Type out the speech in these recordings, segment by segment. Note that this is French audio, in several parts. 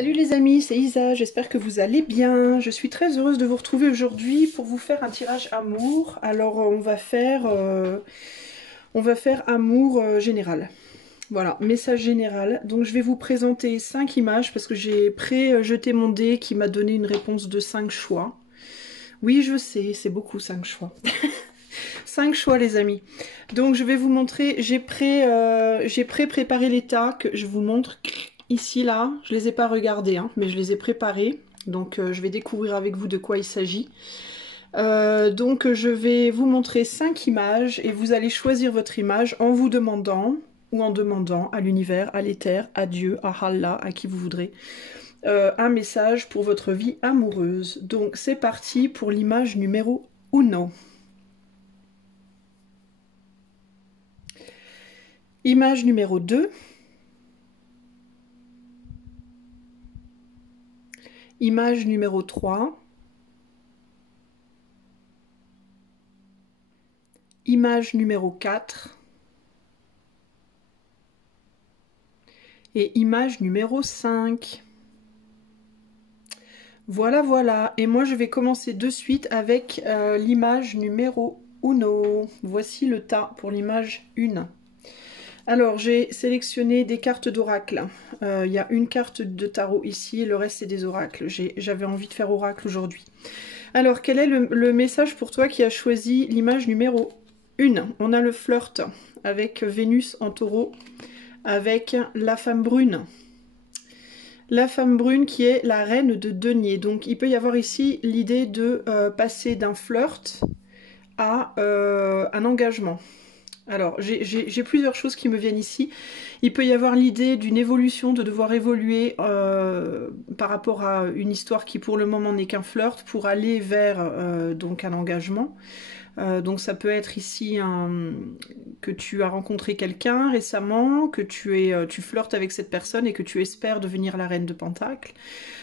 Salut les amis, c'est Isa, j'espère que vous allez bien. Je suis très heureuse de vous retrouver aujourd'hui pour vous faire un tirage amour. Alors on va faire amour général. Voilà, message général. Donc je vais vous présenter 5 images parce que j'ai pré-jeté mon dé qui m'a donné une réponse de 5 choix. Oui, je sais, c'est beaucoup 5 choix. 5 choix les amis. Donc je vais vous montrer, j'ai pré-préparé les tas que je vous montre ici là. Je les ai pas regardés, hein, mais je les ai préparés. Donc je vais découvrir avec vous de quoi il s'agit. Donc je vais vous montrer 5 images et vous allez choisir votre image en vous demandant ou en demandant à l'univers, à l'éther, à Dieu, à Allah, à qui vous voudrez, un message pour votre vie amoureuse. Donc c'est parti pour l'image numéro 1. Image numéro 2. Image numéro 3. Image numéro 4. Et image numéro 5. Voilà, voilà. Et moi, je vais commencer de suite avec l'image numéro 1. Voici le tas pour l'image 1. Alors, j'ai sélectionné des cartes d'oracle. Il y a une carte de tarot ici, et le reste, c'est des oracles. J'avais envie de faire oracle aujourd'hui. Alors, quel est le message pour toi qui a choisi l'image numéro 1? On a le flirt avec Vénus en taureau, avec la femme brune. La femme brune qui est la reine de denier. Donc, il peut y avoir ici l'idée de passer d'un flirt à un engagement. Alors, j'ai plusieurs choses qui me viennent ici. Il peut y avoir l'idée d'une évolution, de devoir évoluer par rapport à une histoire qui pour le moment n'est qu'un flirt, pour aller vers donc un engagement. Donc ça peut être ici que tu as rencontré quelqu'un récemment, que tu flirtes avec cette personne et que tu espères devenir la reine de Pentacle,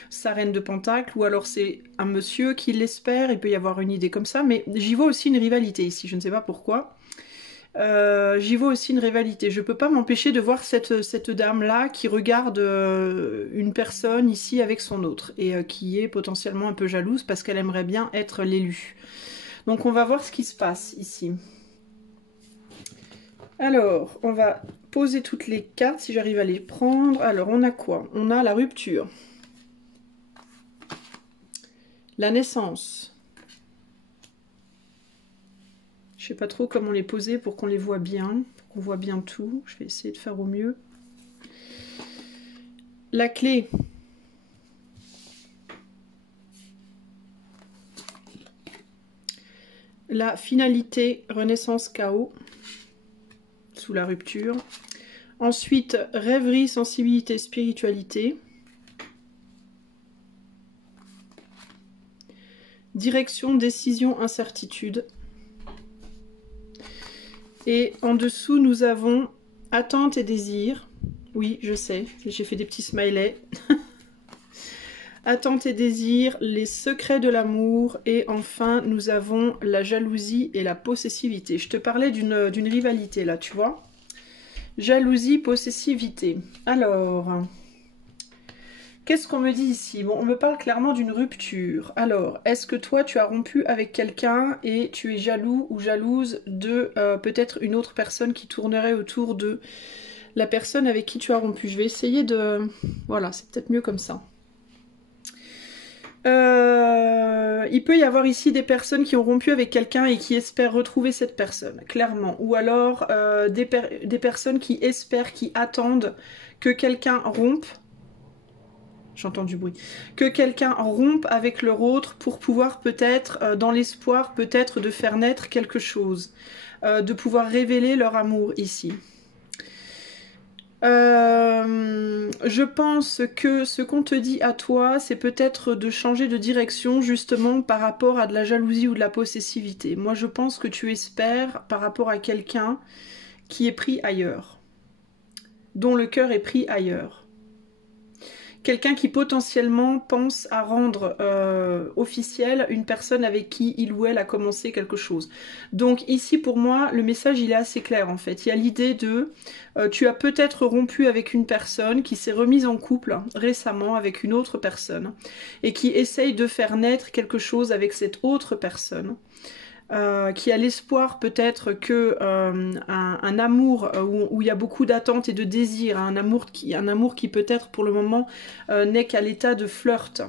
sa reine de Pentacle, ou alors c'est un monsieur qui l'espère, il peut y avoir une idée comme ça, mais j'y vois aussi une rivalité ici, je ne sais pas pourquoi. J'y vois aussi une rivalité. Je peux pas m'empêcher de voir cette dame-là qui regarde une personne ici avec son autre et qui est potentiellement un peu jalouse parce qu'elle aimerait bien être l'élue. Donc on va voir ce qui se passe ici. Alors, on va poser toutes les cartes si j'arrive à les prendre. Alors, on a quoi? On a la rupture. La naissance. Je sais pas trop comment les poser pour qu'on les voit bien, pour qu'on voit bien tout. Je vais essayer de faire au mieux. La clé. La finalité, renaissance chaos, sous la rupture. Ensuite, rêverie, sensibilité, spiritualité. Direction, décision, incertitude. Et en dessous, nous avons attente et désir. Oui, je sais, j'ai fait des petits smileys. Attente et désir, les secrets de l'amour, et enfin nous avons la jalousie et la possessivité. Je te parlais d'une rivalité là, tu vois. Jalousie, possessivité. Alors, qu'est-ce qu'on me dit ici? Bon, on me parle clairement d'une rupture. Alors, est-ce que toi tu as rompu avec quelqu'un et tu es jaloux ou jalouse de peut-être une autre personne qui tournerait autour de la personne avec qui tu as rompu? Je vais essayer de... Voilà, c'est peut-être mieux comme ça. Il peut y avoir ici des personnes qui ont rompu avec quelqu'un et qui espèrent retrouver cette personne, clairement. Ou alors des personnes qui espèrent, qui attendent que quelqu'un rompe. J'entends du bruit. Que quelqu'un rompe avec leur autre pour pouvoir peut-être, dans l'espoir peut-être de faire naître quelque chose. De pouvoir révéler leur amour ici. Je pense que ce qu'on te dit à toi, c'est peut-être de changer de direction justement par rapport à de la jalousie ou de la possessivité. Moi, je pense que tu espères par rapport à quelqu'un qui est pris ailleurs, dont le cœur est pris ailleurs. quelqu'un qui potentiellement pense à rendre officiel une personne avec qui il ou elle a commencé quelque chose. Donc ici pour moi le message il est assez clair en fait. Il y a l'idée de tu as peut-être rompu avec une personne qui s'est remise en couple récemment avec une autre personne et qui essaye de faire naître quelque chose avec cette autre personne. Qui a l'espoir peut-être que un amour où il y a beaucoup d'attentes et de désirs, un amour qui peut-être pour le moment n'est qu'à l'état de flirt,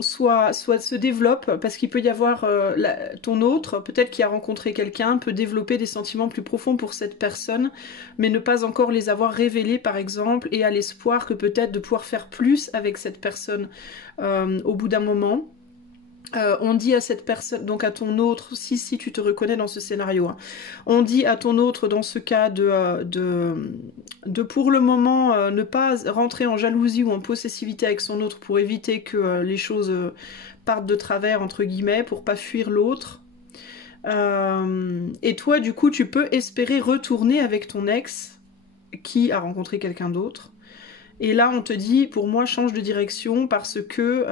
soit se développe, parce qu'il peut y avoir ton autre, peut-être qui a rencontré quelqu'un, peut développer des sentiments plus profonds pour cette personne, mais ne pas encore les avoir révélés par exemple, et a l'espoir que peut-être de pouvoir faire plus avec cette personne au bout d'un moment. On dit à cette personne, donc à ton autre, si tu te reconnais dans ce scénario, hein, on dit à ton autre dans ce cas de pour le moment ne pas rentrer en jalousie ou en possessivité avec son autre pour éviter que les choses partent de travers entre guillemets, pour pas fuir l'autre. Et toi du coup tu peux espérer retourner avec ton ex qui a rencontré quelqu'un d'autre. Et là, on te dit, pour moi, change de direction parce que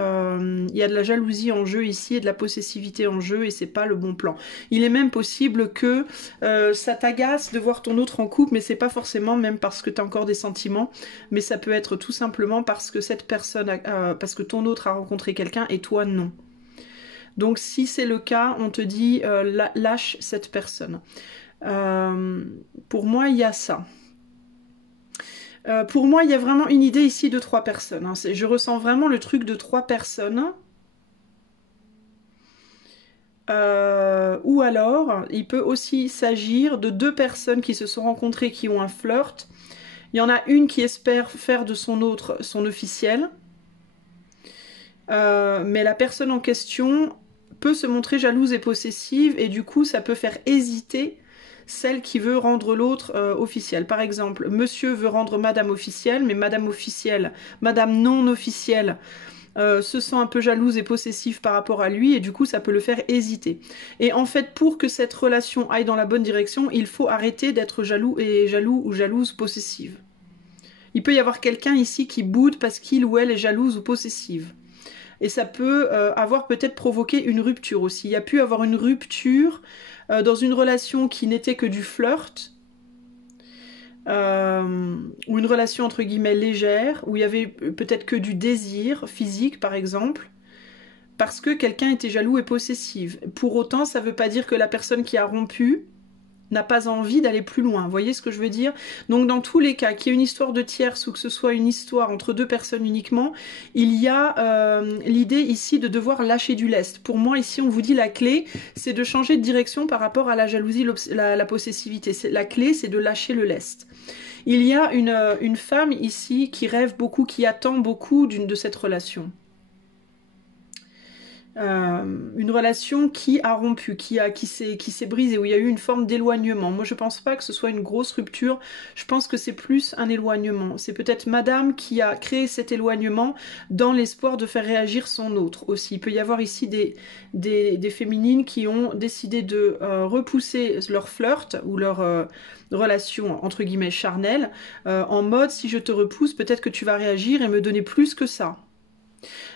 y a de la jalousie en jeu ici et de la possessivité en jeu et c'est pas le bon plan. Il est même possible que ça t'agace de voir ton autre en couple, mais c'est pas forcément même parce que tu as encore des sentiments, mais ça peut être tout simplement parce que cette personne, parce que ton autre a rencontré quelqu'un et toi non. Donc si c'est le cas, on te dit lâche cette personne. Pour moi, il y a ça. Pour moi, il y a vraiment une idée ici de 3 personnes. Hein. Je ressens vraiment le truc de 3 personnes. Ou alors, il peut aussi s'agir de 2 personnes qui se sont rencontrées, qui ont un flirt. Il y en a une qui espère faire de son autre son officiel. Mais la personne en question peut se montrer jalouse et possessive. Et du coup, ça peut faire hésiter celle qui veut rendre l'autre officielle. Par exemple, monsieur veut rendre madame officielle, mais madame officielle, madame non officielle, se sent un peu jalouse et possessive par rapport à lui, et du coup ça peut le faire hésiter. Et en fait, pour que cette relation aille dans la bonne direction, il faut arrêter d'être jaloux ou jalouse possessive. Il peut y avoir quelqu'un ici qui boude parce qu'il ou elle est jalouse ou possessive. Et ça peut avoir peut-être provoqué une rupture aussi. Il y a pu avoir une rupture dans une relation qui n'était que du flirt, ou une relation entre guillemets légère, où il y avait peut-être que du désir physique par exemple, parce que quelqu'un était jaloux et possessif. Pour autant, ça ne veut pas dire que la personne qui a rompu n'a pas envie d'aller plus loin. Vous voyez ce que je veux dire? Donc dans tous les cas, qu'il y ait une histoire de tierce ou que ce soit une histoire entre 2 personnes uniquement, il y a l'idée ici de devoir lâcher du lest. Pour moi, ici, on vous dit la clé, c'est de changer de direction par rapport à la jalousie, la possessivité. La clé, c'est de lâcher le lest. Il y a une femme ici qui rêve beaucoup, qui attend beaucoup de cette relation. Une relation qui a rompu, qui s'est brisée, où il y a eu une forme d'éloignement. Moi je pense pas que ce soit une grosse rupture, je pense que c'est plus un éloignement. C'est peut-être madame qui a créé cet éloignement dans l'espoir de faire réagir son autre aussi. Il peut y avoir ici des féminines qui ont décidé de repousser leur flirt ou leur relation entre guillemets charnelle en mode si je te repousse peut-être que tu vas réagir et me donner plus que ça.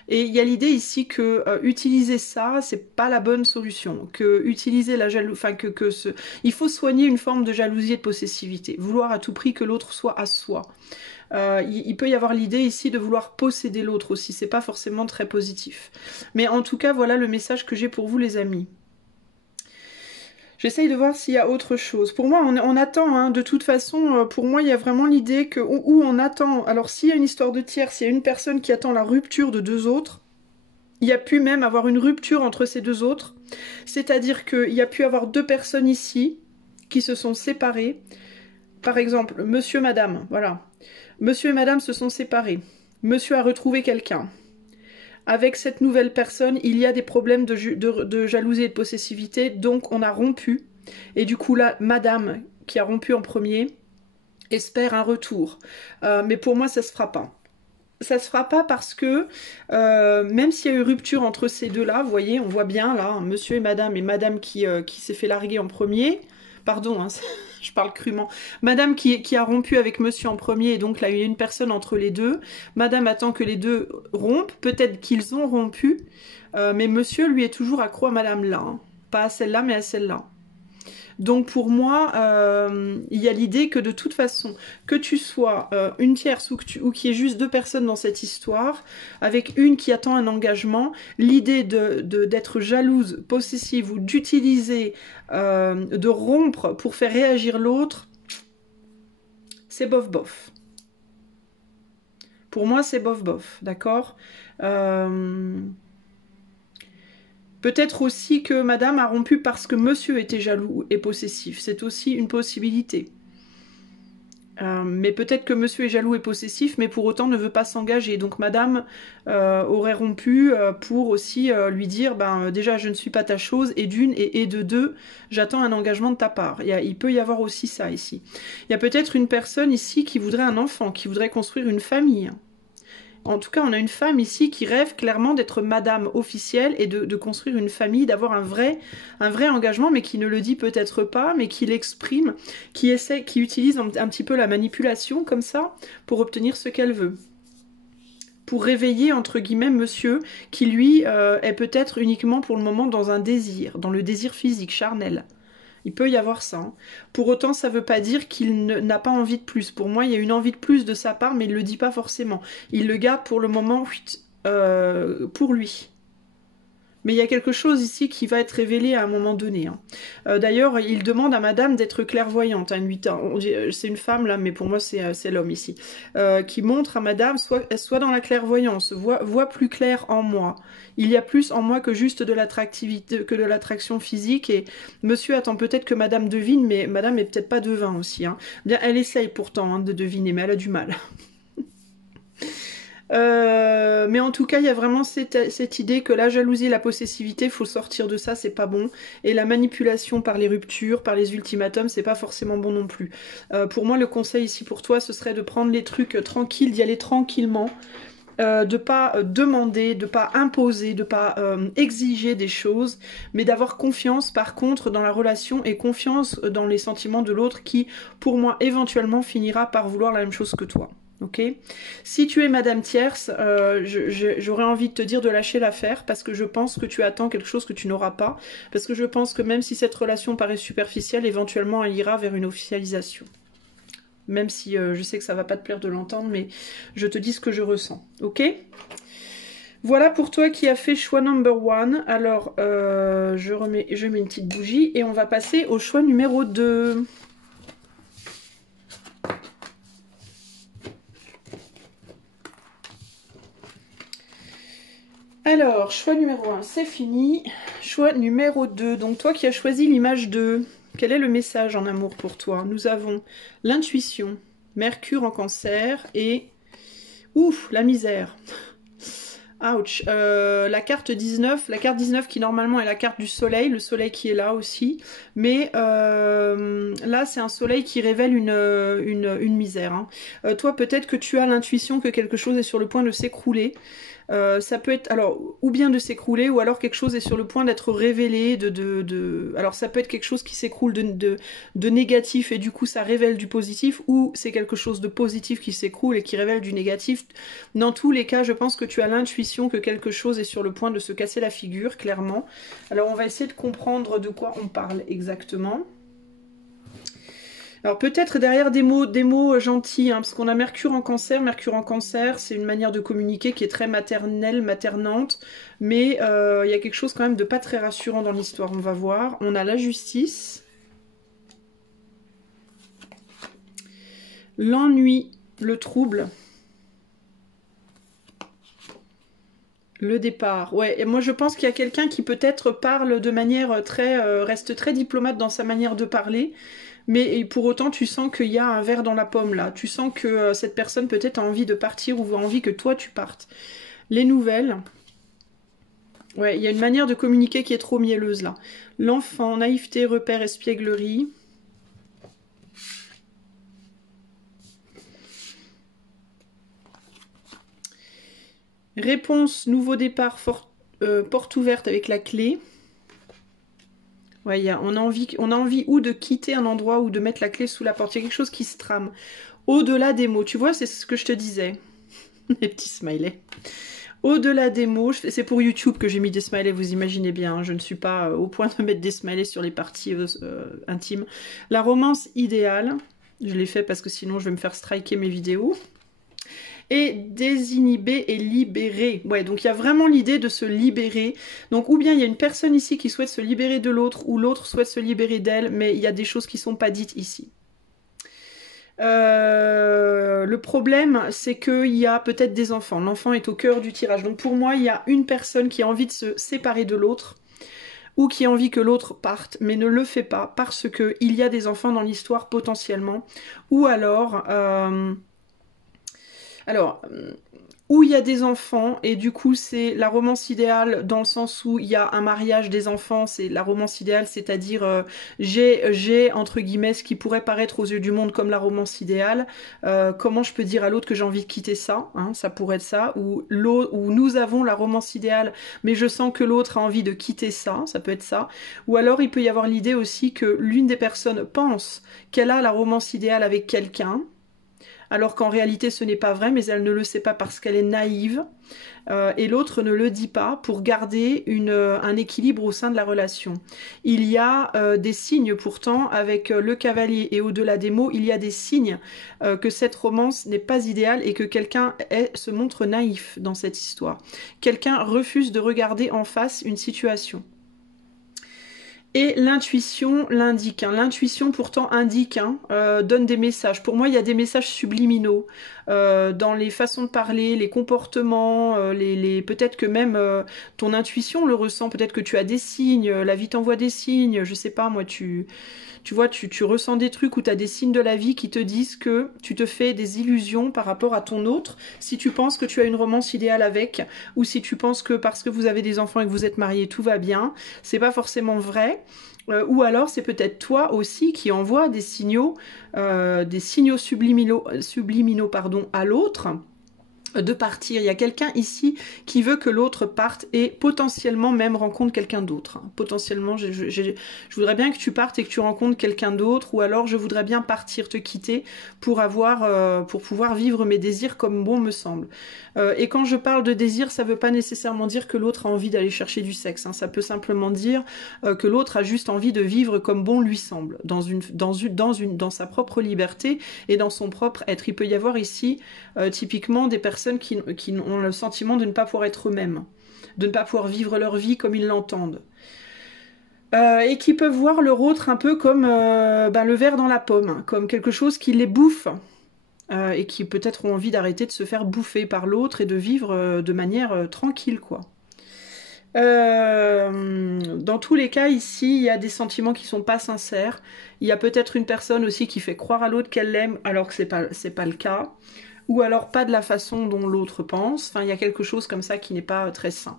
Et il y a l'idée ici que utiliser ça, c'est pas la bonne solution. Que utiliser la jalousie, enfin il faut soigner une forme de jalousie et de possessivité. Vouloir à tout prix que l'autre soit à soi. Il peut y avoir l'idée ici de vouloir posséder l'autre aussi. C'est pas forcément très positif. Mais en tout cas, voilà le message que j'ai pour vous, les amis. J'essaye de voir s'il y a autre chose. Pour moi, on attend, hein. De toute façon, pour moi, il y a vraiment l'idée que où on attend. Alors, s'il y a une histoire de tierce, s'il y a une personne qui attend la rupture de 2 autres, il y a pu même avoir une rupture entre ces 2 autres. C'est-à-dire qu'il y a pu avoir 2 personnes ici qui se sont séparées. Par exemple, monsieur, madame, voilà. Monsieur et madame se sont séparés. Monsieur a retrouvé quelqu'un. Avec cette nouvelle personne, il y a des problèmes de jalousie et de possessivité, donc on a rompu. Et du coup là, madame, qui a rompu en premier, espère un retour. Mais pour moi, ça se fera pas. Ça se fera pas parce que, même s'il y a eu rupture entre ces deux-là, vous voyez, on voit bien là, monsieur et madame qui s'est fait larguer en premier, Pardon, hein, je parle crûment. Madame qui a rompu avec monsieur en premier, et donc là, il y a une personne entre les deux. Madame attend que les deux rompent. Peut-être qu'ils ont rompu, mais monsieur, lui, est toujours accro à madame là. Hein. Pas à celle-là, mais à celle-là. Donc pour moi, il y a l'idée que de toute façon, que tu sois une tierce ou qu'il y ait juste deux personnes dans cette histoire, avec une qui attend un engagement, l'idée d'être jalouse, possessive ou d'utiliser, de rompre pour faire réagir l'autre, c'est bof bof. Pour moi, c'est bof bof, d'accord. Peut-être aussi que madame a rompu parce que monsieur était jaloux et possessif. C'est aussi une possibilité. Mais peut-être que monsieur est jaloux et possessif, mais pour autant ne veut pas s'engager. Donc madame aurait rompu pour aussi lui dire, ben déjà je ne suis pas ta chose, et d'une, et de deux, j'attends un engagement de ta part. Il peut y avoir aussi ça ici. Il y a peut-être une personne ici qui voudrait un enfant, qui voudrait construire une famille. En tout cas, on a une femme ici qui rêve clairement d'être madame officielle et de construire une famille, d'avoir un vrai engagement, mais qui ne le dit peut-être pas, mais qui l'exprime, qui essaie, qui utilise un petit peu la manipulation comme ça pour obtenir ce qu'elle veut. Pour réveiller, entre guillemets, monsieur, qui lui est peut-être uniquement pour le moment dans un désir, dans le désir physique, charnel. Il peut y avoir ça. Hein. Pour autant, ça ne veut pas dire qu'il n'a pas envie de plus. Pour moi, il y a une envie de plus de sa part, mais il ne le dit pas forcément. Il le garde pour le moment pour lui. Mais il y a quelque chose ici qui va être révélé à un moment donné. Hein. D'ailleurs, il demande à madame d'être clairvoyante. Hein, c'est une femme là, mais pour moi c'est l'homme ici. Qui montre à madame, soit dans la clairvoyance, vois plus clair en moi. Il y a plus en moi que juste de l'attractivité, que de l'attraction physique. Et monsieur attend peut-être que madame devine, mais madame est peut-être pas devin aussi. Hein. Bien, elle essaye pourtant de deviner, mais elle a du mal. Mais en tout cas, il y a vraiment cette idée que la jalousie et la possessivité, faut sortir de ça, c'est pas bon. Et la manipulation par les ruptures, par les ultimatums, c'est pas forcément bon non plus. Pour moi, le conseil ici pour toi, ce serait de prendre les trucs tranquilles, d'y aller tranquillement. De pas demander, de pas imposer, de pas exiger des choses, mais d'avoir confiance par contre dans la relation et confiance dans les sentiments de l'autre qui, pour moi, éventuellement finira par vouloir la même chose que toi. Ok. Si tu es Madame Tierce, j'aurais envie de te dire de lâcher l'affaire parce que je pense que tu attends quelque chose que tu n'auras pas, parce que je pense que même si cette relation paraît superficielle, éventuellement elle ira vers une officialisation. Même si je sais que ça va pas te plaire de l'entendre, mais je te dis ce que je ressens, ok? Voilà pour toi qui as fait choix number one. Alors, je mets une petite bougie et on va passer au choix numéro 2. Alors, choix numéro 1, c'est fini. Choix numéro 2, donc toi qui as choisi l'image 2, quel est le message en amour pour toi? Nous avons l'intuition, Mercure en Cancer et... Ouf, la misère. Ouch. La carte 19 qui normalement est la carte du soleil, le soleil qui est là aussi, mais là c'est un soleil qui révèle une misère. Hein. Toi peut-être que tu as l'intuition que quelque chose est sur le point de s'écrouler. Ça peut être alors ou bien de s'écrouler ou alors quelque chose est sur le point d'être révélé alors ça peut être quelque chose qui s'écroule de négatif et du coup ça révèle du positif, ou c'est quelque chose de positif qui s'écroule et qui révèle du négatif. Dans tous les cas, je pense que tu as l'intuition que quelque chose est sur le point de se casser la figure, clairement. Alors on va essayer de comprendre de quoi on parle exactement. Alors peut-être derrière des mots gentils, hein, parce qu'on a Mercure en Cancer. Mercure en Cancer, c'est une manière de communiquer qui est très maternelle, maternante, mais il y a quelque chose quand même de pas très rassurant dans l'histoire, on va voir. On a la justice, l'ennui, le trouble, le départ. Ouais, et moi je pense qu'il y a quelqu'un qui peut-être parle de manière reste très diplomate dans sa manière de parler. Mais pour autant, tu sens qu'il y a un verre dans la pomme là. Tu sens que cette personne peut-être a envie de partir ou a envie que toi tu partes. Les nouvelles. Ouais, il y a une manière de communiquer qui est trop mielleuse là. L'enfant, naïveté, repère, espièglerie. Réponse, nouveau départ, porte ouverte avec la clé. Ouais, on a envie ou de quitter un endroit ou de mettre la clé sous la porte. Il y a quelque chose qui se trame. Au-delà des mots, tu vois, c'est ce que je te disais. Les petits smileys. Au-delà des mots, c'est pour YouTube que j'ai mis des smileys, vous imaginez bien, hein, je ne suis pas au point de mettre des smileys sur les parties intimes. La romance idéale, je l'ai fait parce que sinon je vais me faire striker mes vidéos. Et désinhiber et libérer. Ouais, donc il y a vraiment l'idée de se libérer. Donc ou bien il y a une personne ici qui souhaite se libérer de l'autre, ou l'autre souhaite se libérer d'elle, mais il y a des choses qui ne sont pas dites ici. Le problème, c'est qu'il y a peut-être des enfants. L'enfant est au cœur du tirage. Donc pour moi, il y a une personne qui a envie de se séparer de l'autre, ou qui a envie que l'autre parte, mais ne le fait pas parce qu'il y a des enfants dans l'histoire potentiellement. Ou alors, où il y a des enfants, et du coup c'est la romance idéale dans le sens où il y a un mariage des enfants, c'est la romance idéale, c'est-à-dire j'ai entre guillemets ce qui pourrait paraître aux yeux du monde comme la romance idéale, comment je peux dire à l'autre que j'ai envie de quitter ça, hein, ça pourrait être ça, ou nous avons la romance idéale, mais je sens que l'autre a envie de quitter ça, ça peut être ça, ou alors il peut y avoir l'idée aussi que l'une des personnes pense qu'elle a la romance idéale avec quelqu'un, alors qu'en réalité ce n'est pas vrai, mais elle ne le sait pas parce qu'elle est naïve, et l'autre ne le dit pas pour garder un équilibre au sein de la relation. Il y a des signes pourtant, avec le cavalier et au-delà des mots, il y a des signes que cette romance n'est pas idéale et que quelqu'un se montre naïf dans cette histoire. Quelqu'un refuse de regarder en face une situation. Et l'intuition l'indique. Hein. L'intuition pourtant indique, hein, donne des messages. Pour moi, il y a des messages subliminaux dans les façons de parler, les comportements, peut-être que même ton intuition le ressent. Peut-être que tu as des signes, la vie t'envoie des signes. Je sais pas, moi, tu vois, tu ressens des trucs où tu as des signes de la vie qui te disent que tu te fais des illusions par rapport à ton autre. Si tu penses que tu as une romance idéale avec, ou si tu penses que parce que vous avez des enfants et que vous êtes mariés, tout va bien, c'est pas forcément vrai. Ou alors c'est peut-être toi aussi qui envoie des signaux subliminaux pardon, à l'autre de partir. Il y a quelqu'un ici qui veut que l'autre parte et potentiellement même rencontre quelqu'un d'autre. Potentiellement, je voudrais bien que tu partes et que tu rencontres quelqu'un d'autre, ou alors je voudrais bien partir, te quitter pour pouvoir vivre mes désirs comme bon me semble. Et quand je parle de désir, ça ne veut pas nécessairement dire que l'autre a envie d'aller chercher du sexe. Hein. Ça peut simplement dire que l'autre a juste envie de vivre comme bon lui semble, dans sa propre liberté et dans son propre être. Il peut y avoir ici typiquement des personnes qui ont le sentiment de ne pas pouvoir être eux-mêmes, de ne pas pouvoir vivre leur vie comme ils l'entendent. Et qui peuvent voir leur autre un peu comme le ver dans la pomme, comme quelque chose qui les bouffe, et qui peut-être ont envie d'arrêter de se faire bouffer par l'autre et de vivre de manière tranquille, quoi. Dans tous les cas, ici, il y a des sentiments qui sont pas sincères. Il y a peut-être une personne aussi qui fait croire à l'autre qu'elle l'aime alors que c'est pas le cas. Ou alors pas de la façon dont l'autre pense. Enfin, il y a quelque chose comme ça qui n'est pas très sain.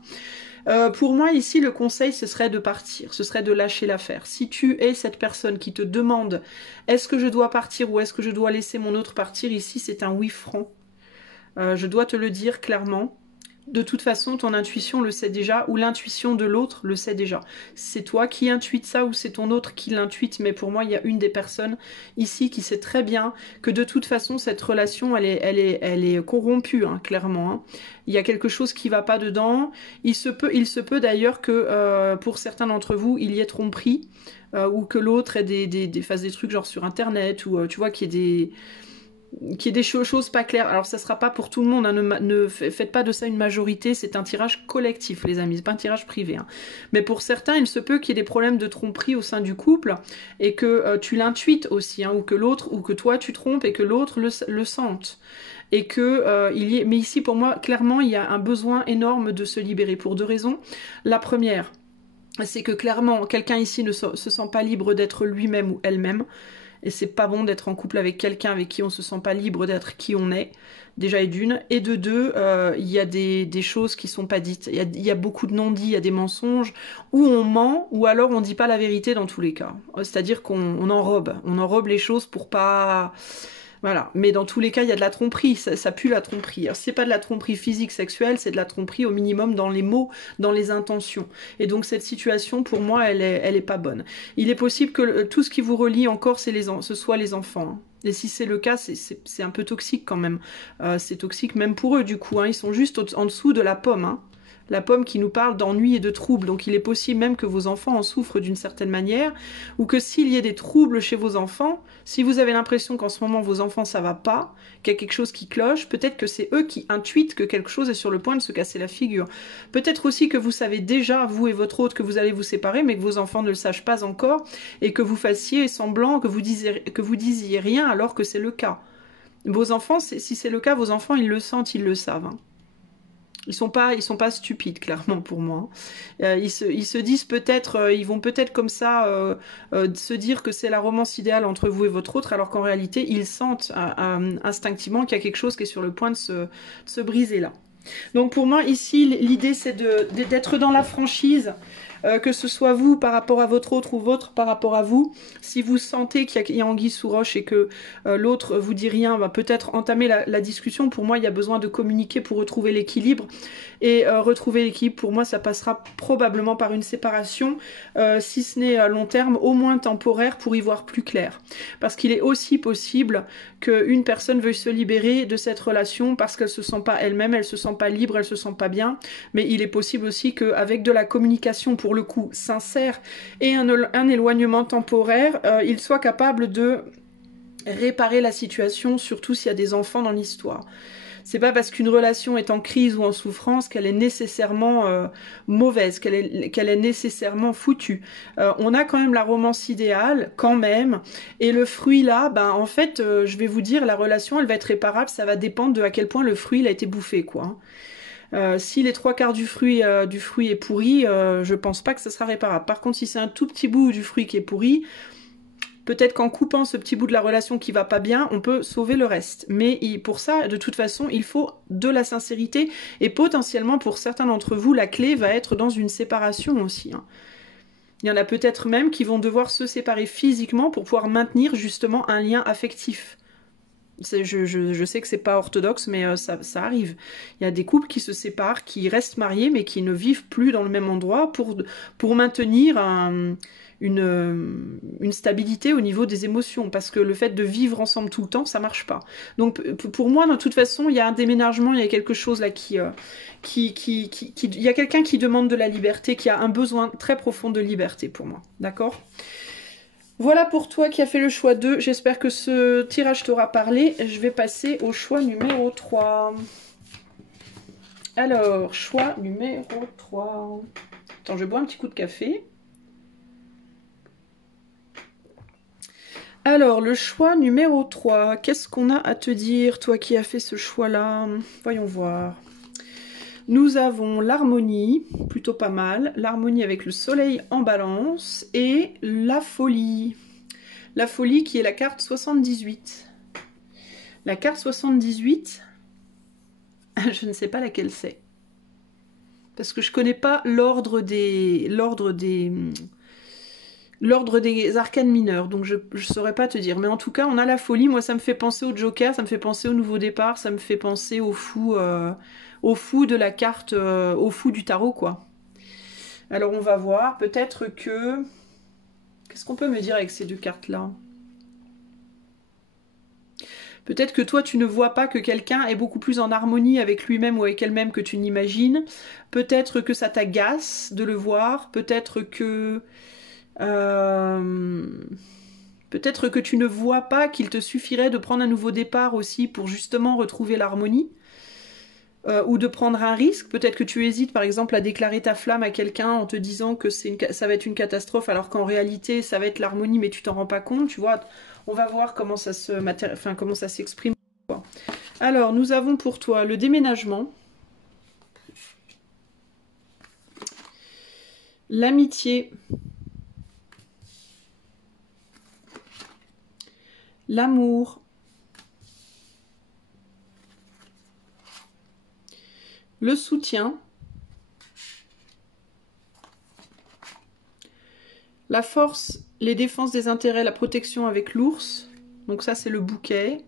Pour moi, ici, le conseil, ce serait de partir, ce serait de lâcher l'affaire. Si tu es cette personne qui te demande « est-ce que je dois partir ou est-ce que je dois laisser mon autre partir ?» Ici, c'est un oui franc. Je dois te le dire clairement. De toute façon, ton intuition le sait déjà, ou l'intuition de l'autre le sait déjà. C'est toi qui intuites ça, ou c'est ton autre qui l'intuite, mais pour moi, il y a une des personnes ici qui sait très bien que de toute façon, cette relation, elle est corrompue, hein, clairement. Hein. Il y a quelque chose qui va pas dedans. Il se peut d'ailleurs que pour certains d'entre vous, il y ait tromperie, ou que l'autre fasse des trucs genre sur Internet, ou tu vois, qu'il y ait des choses pas claires. Alors ça sera pas pour tout le monde, hein. Ne faites pas de ça une majorité, c'est un tirage collectif les amis, c'est pas un tirage privé. Hein. Mais pour certains, il se peut qu'il y ait des problèmes de tromperie au sein du couple et que tu l'intuites aussi, hein, ou que toi tu trompes et que l'autre le sente. Et que mais ici pour moi, clairement, il y a un besoin énorme de se libérer pour deux raisons. La première, c'est que clairement, quelqu'un ici ne se sent pas libre d'être lui-même ou elle-même. Et c'est pas bon d'être en couple avec quelqu'un avec qui on se sent pas libre d'être qui on est, déjà et d'une. Et de deux, il y a des choses qui sont pas dites. Il y a beaucoup de non-dits, il y a des mensonges, où on ment, ou alors on dit pas la vérité dans tous les cas. C'est-à-dire qu'on enrobe les choses pour pas... Voilà, mais dans tous les cas, il y a de la tromperie, ça pue la tromperie. Alors, c'est pas de la tromperie physique, sexuelle, c'est de la tromperie au minimum dans les mots, dans les intentions. Et donc cette situation, pour moi, elle est pas bonne. Il est possible que tout ce qui vous relie encore, ce soit les enfants. Hein. Et si c'est le cas, c'est un peu toxique quand même. C'est toxique même pour eux, du coup. Hein. Ils sont juste en dessous de la pomme. Hein. La pomme qui nous parle d'ennui et de troubles. Donc il est possible même que vos enfants en souffrent d'une certaine manière, ou que s'il y ait des troubles chez vos enfants, si vous avez l'impression qu'en ce moment vos enfants ça va pas, qu'il y a quelque chose qui cloche, peut-être que c'est eux qui intuitent que quelque chose est sur le point de se casser la figure. Peut-être aussi que vous savez déjà, vous et votre hôte, que vous allez vous séparer, mais que vos enfants ne le sachent pas encore, et que vous fassiez semblant que vous disiez rien alors que c'est le cas. Vos enfants, si c'est le cas, vos enfants ils le sentent, ils le savent. Hein. Ils sont pas stupides, clairement, pour moi. Ils se disent peut-être, ils vont peut-être comme ça se dire que c'est la romance idéale entre vous et votre autre, alors qu'en réalité, ils sentent instinctivement qu'il y a quelque chose qui est sur le point de se briser là. Donc pour moi, ici, l'idée, c'est d'être dans la franchise, que ce soit vous par rapport à votre autre ou votre par rapport à vous. Si vous sentez qu'il y a anguille sous roche et que l'autre vous dit rien, bah, peut-être entamer la discussion. Pour moi, il y a besoin de communiquer pour retrouver l'équilibre. Et retrouver l'équilibre, pour moi, ça passera probablement par une séparation, si ce n'est à long terme, au moins temporaire, pour y voir plus clair. Parce qu'il est aussi possible qu'une personne veuille se libérer de cette relation parce qu'elle se sent pas elle-même, elle se sent pas libre, elle se sent pas bien. Mais il est possible aussi qu'avec de la communication, pour le coup, sincère, et un éloignement temporaire, il soit capable de réparer la situation, surtout s'il y a des enfants dans l'histoire. C'est pas parce qu'une relation est en crise ou en souffrance qu'elle est nécessairement mauvaise, qu'elle est nécessairement foutue. On a quand même la romance idéale, quand même, et le fruit là, ben en fait, je vais vous dire, la relation, elle va être réparable, ça va dépendre de à quel point le fruit il a été bouffé, quoi. Si les 3/4 du fruit est pourri, je pense pas que ça sera réparable. Par contre, si c'est un tout petit bout du fruit qui est pourri, peut-être qu'en coupant ce petit bout de la relation qui va pas bien, on peut sauver le reste. Mais pour ça, de toute façon, il faut de la sincérité. Et potentiellement, pour certains d'entre vous, la clé va être dans une séparation aussi. Hein. Il y en a peut-être même qui vont devoir se séparer physiquement pour pouvoir maintenir justement un lien affectif. Je sais que c'est pas orthodoxe, mais ça arrive. Il y a des couples qui se séparent, qui restent mariés, mais qui ne vivent plus dans le même endroit pour maintenir une stabilité au niveau des émotions, parce que le fait de vivre ensemble tout le temps, ça marche pas. Donc pour moi, de toute façon, il y a un déménagement, il y a quelque chose là il y a quelqu'un qui demande de la liberté, qui a un besoin très profond de liberté pour moi, d'accord ? Voilà pour toi qui as fait le choix 2. J'espère que ce tirage t'aura parlé. Je vais passer au choix numéro 3. Alors, choix numéro 3. Attends, je bois un petit coup de café. Alors, le choix numéro 3. Qu'est-ce qu'on a à te dire, toi qui as fait ce choix-là? Voyons voir. Nous avons l'harmonie, plutôt pas mal. L'harmonie avec le soleil en balance. Et la folie. La folie qui est la carte 78. La carte 78, je ne sais pas laquelle c'est. Parce que je connais pas l'ordre des arcanes mineurs, donc je saurais pas te dire. Mais en tout cas, on a la folie. Moi, ça me fait penser au Joker, ça me fait penser au nouveau départ, ça me fait penser au fou de la carte, au fou du tarot, quoi. Alors, on va voir. Peut-être que... Qu'est-ce qu'on peut me dire avec ces deux cartes-là ? Peut-être que toi, tu ne vois pas que quelqu'un est beaucoup plus en harmonie avec lui-même ou avec elle-même que tu n'imagines. Peut-être que ça t'agace de le voir. Peut-être que tu ne vois pas qu'il te suffirait de prendre un nouveau départ aussi pour justement retrouver l'harmonie. Ou de prendre un risque. Peut-être que tu hésites par exemple à déclarer ta flamme à quelqu'un en te disant que ça va être une catastrophe alors qu'en réalité ça va être l'harmonie mais tu t'en rends pas compte, tu vois. On va voir comment ça s'exprime. Alors nous avons pour toi le déménagement, l'amitié, l'amour, le soutien, la force, les défenses des intérêts, la protection avec l'ours. Donc ça c'est le bouquet.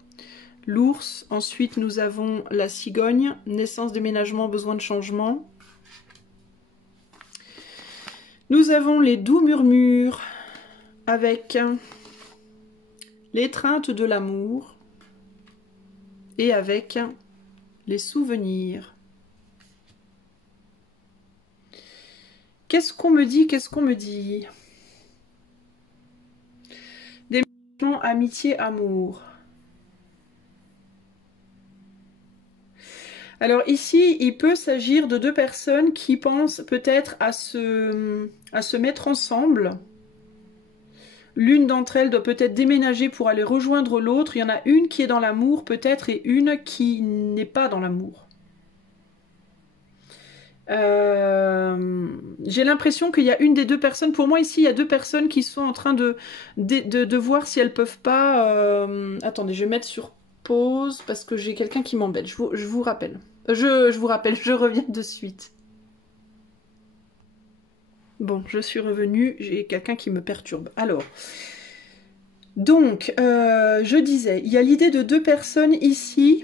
l'ours. Ensuite, nous avons la cigogne, naissance, déménagement, besoin de changement. Nous avons les doux murmures avec l'étreinte de l'amour et avec les souvenirs. Qu'est-ce qu'on me dit? Qu'est-ce qu'on me dit? Déménagement, amitié, amour. Alors ici, il peut s'agir de deux personnes qui pensent peut-être à se mettre ensemble. L'une d'entre elles doit peut-être déménager pour aller rejoindre l'autre. Il y en a une qui est dans l'amour peut-être et une qui n'est pas dans l'amour. J'ai l'impression qu'il y a une des deux personnes, pour moi ici il y a deux personnes qui sont en train de voir si elles peuvent pas... Attendez, je vais mettre sur pause parce que j'ai quelqu'un qui m'embête, je vous rappelle. Je vous rappelle, je reviens de suite. Bon, je suis revenue, j'ai quelqu'un qui me perturbe. Alors, donc, je disais, il y a l'idée de deux personnes ici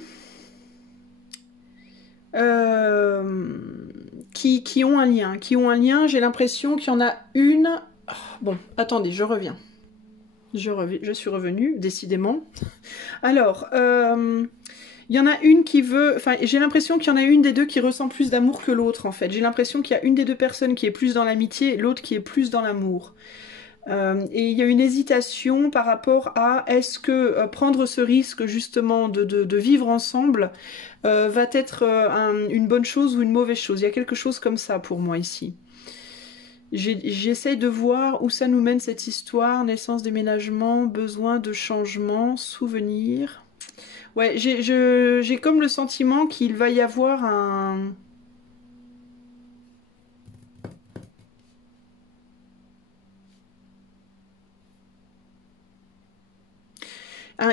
qui ont un lien. J'ai l'impression qu'il y en a une... Oh, bon, attendez, je reviens. Je suis revenue, décidément. Alors, il y en a une qui veut... Enfin, j'ai l'impression qu'il y en a une des deux qui ressent plus d'amour que l'autre, en fait. J'ai l'impression qu'il y a une des deux personnes qui est plus dans l'amitié, l'autre qui est plus dans l'amour. Et il y a une hésitation par rapport à est-ce que prendre ce risque, justement, de vivre ensemble va être une bonne chose ou une mauvaise chose. Il y a quelque chose comme ça pour moi ici. J'essaye de voir où ça nous mène cette histoire. Naissance, déménagement, besoin de changement, souvenir. Ouais, j'ai comme le sentiment qu'il va y avoir un...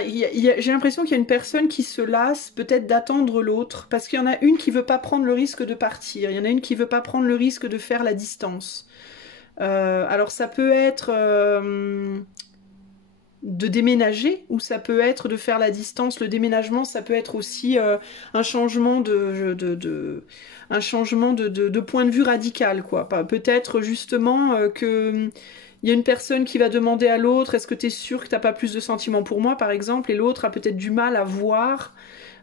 J'ai l'impression qu'il y a une personne qui se lasse peut-être d'attendre l'autre, parce qu'il y en a une qui veut pas prendre le risque de partir, il y en a une qui veut pas prendre le risque de faire la distance. Alors ça peut être de déménager, ou ça peut être de faire la distance. Le déménagement, ça peut être aussi un changement un changement de point de vue radical, quoi. Peut-être justement que... Il y a une personne qui va demander à l'autre, est-ce que tu es sûr que tu n'as pas plus de sentiments pour moi, par exemple, et l'autre a peut-être du mal à voir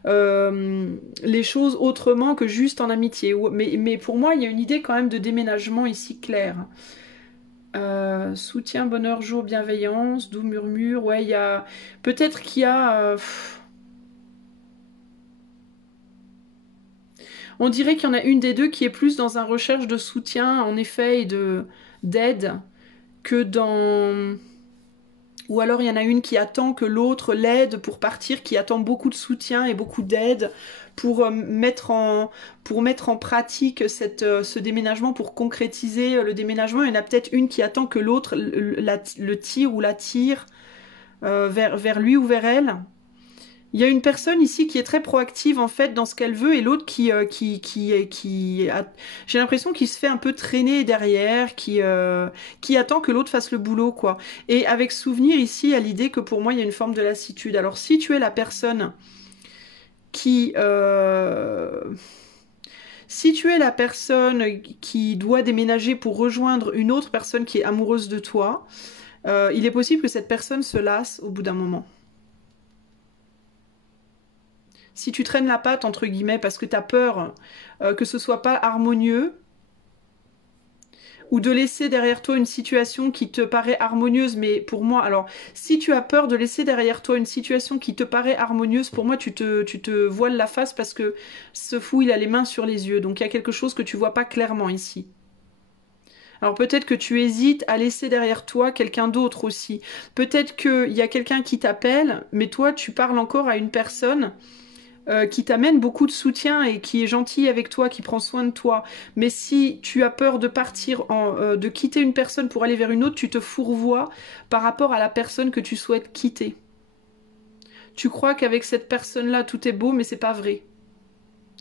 les choses autrement que juste en amitié. Mais pour moi, il y a une idée quand même de déménagement ici claire. Soutien, bonheur, jour, bienveillance, doux murmure, ouais, il y a... Peut-être qu'il y a... On dirait qu'il y en a une des deux qui est plus dans un recherche de soutien, en effet, et d'aide, que dans... Ou alors il y en a une qui attend que l'autre l'aide pour partir, qui attend beaucoup de soutien et beaucoup d'aide pour mettre en pratique ce déménagement, pour concrétiser le déménagement. Il y en a peut-être une qui attend que l'autre le tire ou la tire vers lui ou vers elle. Il y a une personne ici qui est très proactive en fait dans ce qu'elle veut, et l'autre qui j'ai l'impression qu'il se fait un peu traîner derrière, qui attend que l'autre fasse le boulot, quoi. Et avec souvenir ici, à l'idée que pour moi il y a une forme de lassitude. Alors si tu es la personne qui si tu es la personne qui doit déménager pour rejoindre une autre personne qui est amoureuse de toi, il est possible que cette personne se lasse au bout d'un moment. Si tu traînes la patte, entre guillemets, parce que tu as peur que ce soit pas harmonieux, ou de laisser derrière toi une situation qui te paraît harmonieuse, mais pour moi, alors, si tu as peur de laisser derrière toi une situation qui te paraît harmonieuse, pour moi, tu te voiles la face parce que ce fou, il a les mains sur les yeux, donc il y a quelque chose que tu vois pas clairement ici. Alors peut-être que tu hésites à laisser derrière toi quelqu'un d'autre aussi. Peut-être qu'il y a quelqu'un qui t'appelle, mais toi, tu parles encore à une personne qui t'amène beaucoup de soutien et qui est gentil avec toi, qui prend soin de toi. Mais si tu as peur de partir, de quitter une personne pour aller vers une autre, tu te fourvoies par rapport à la personne que tu souhaites quitter. Tu crois qu'avec cette personne-là, tout est beau, mais c'est pas vrai.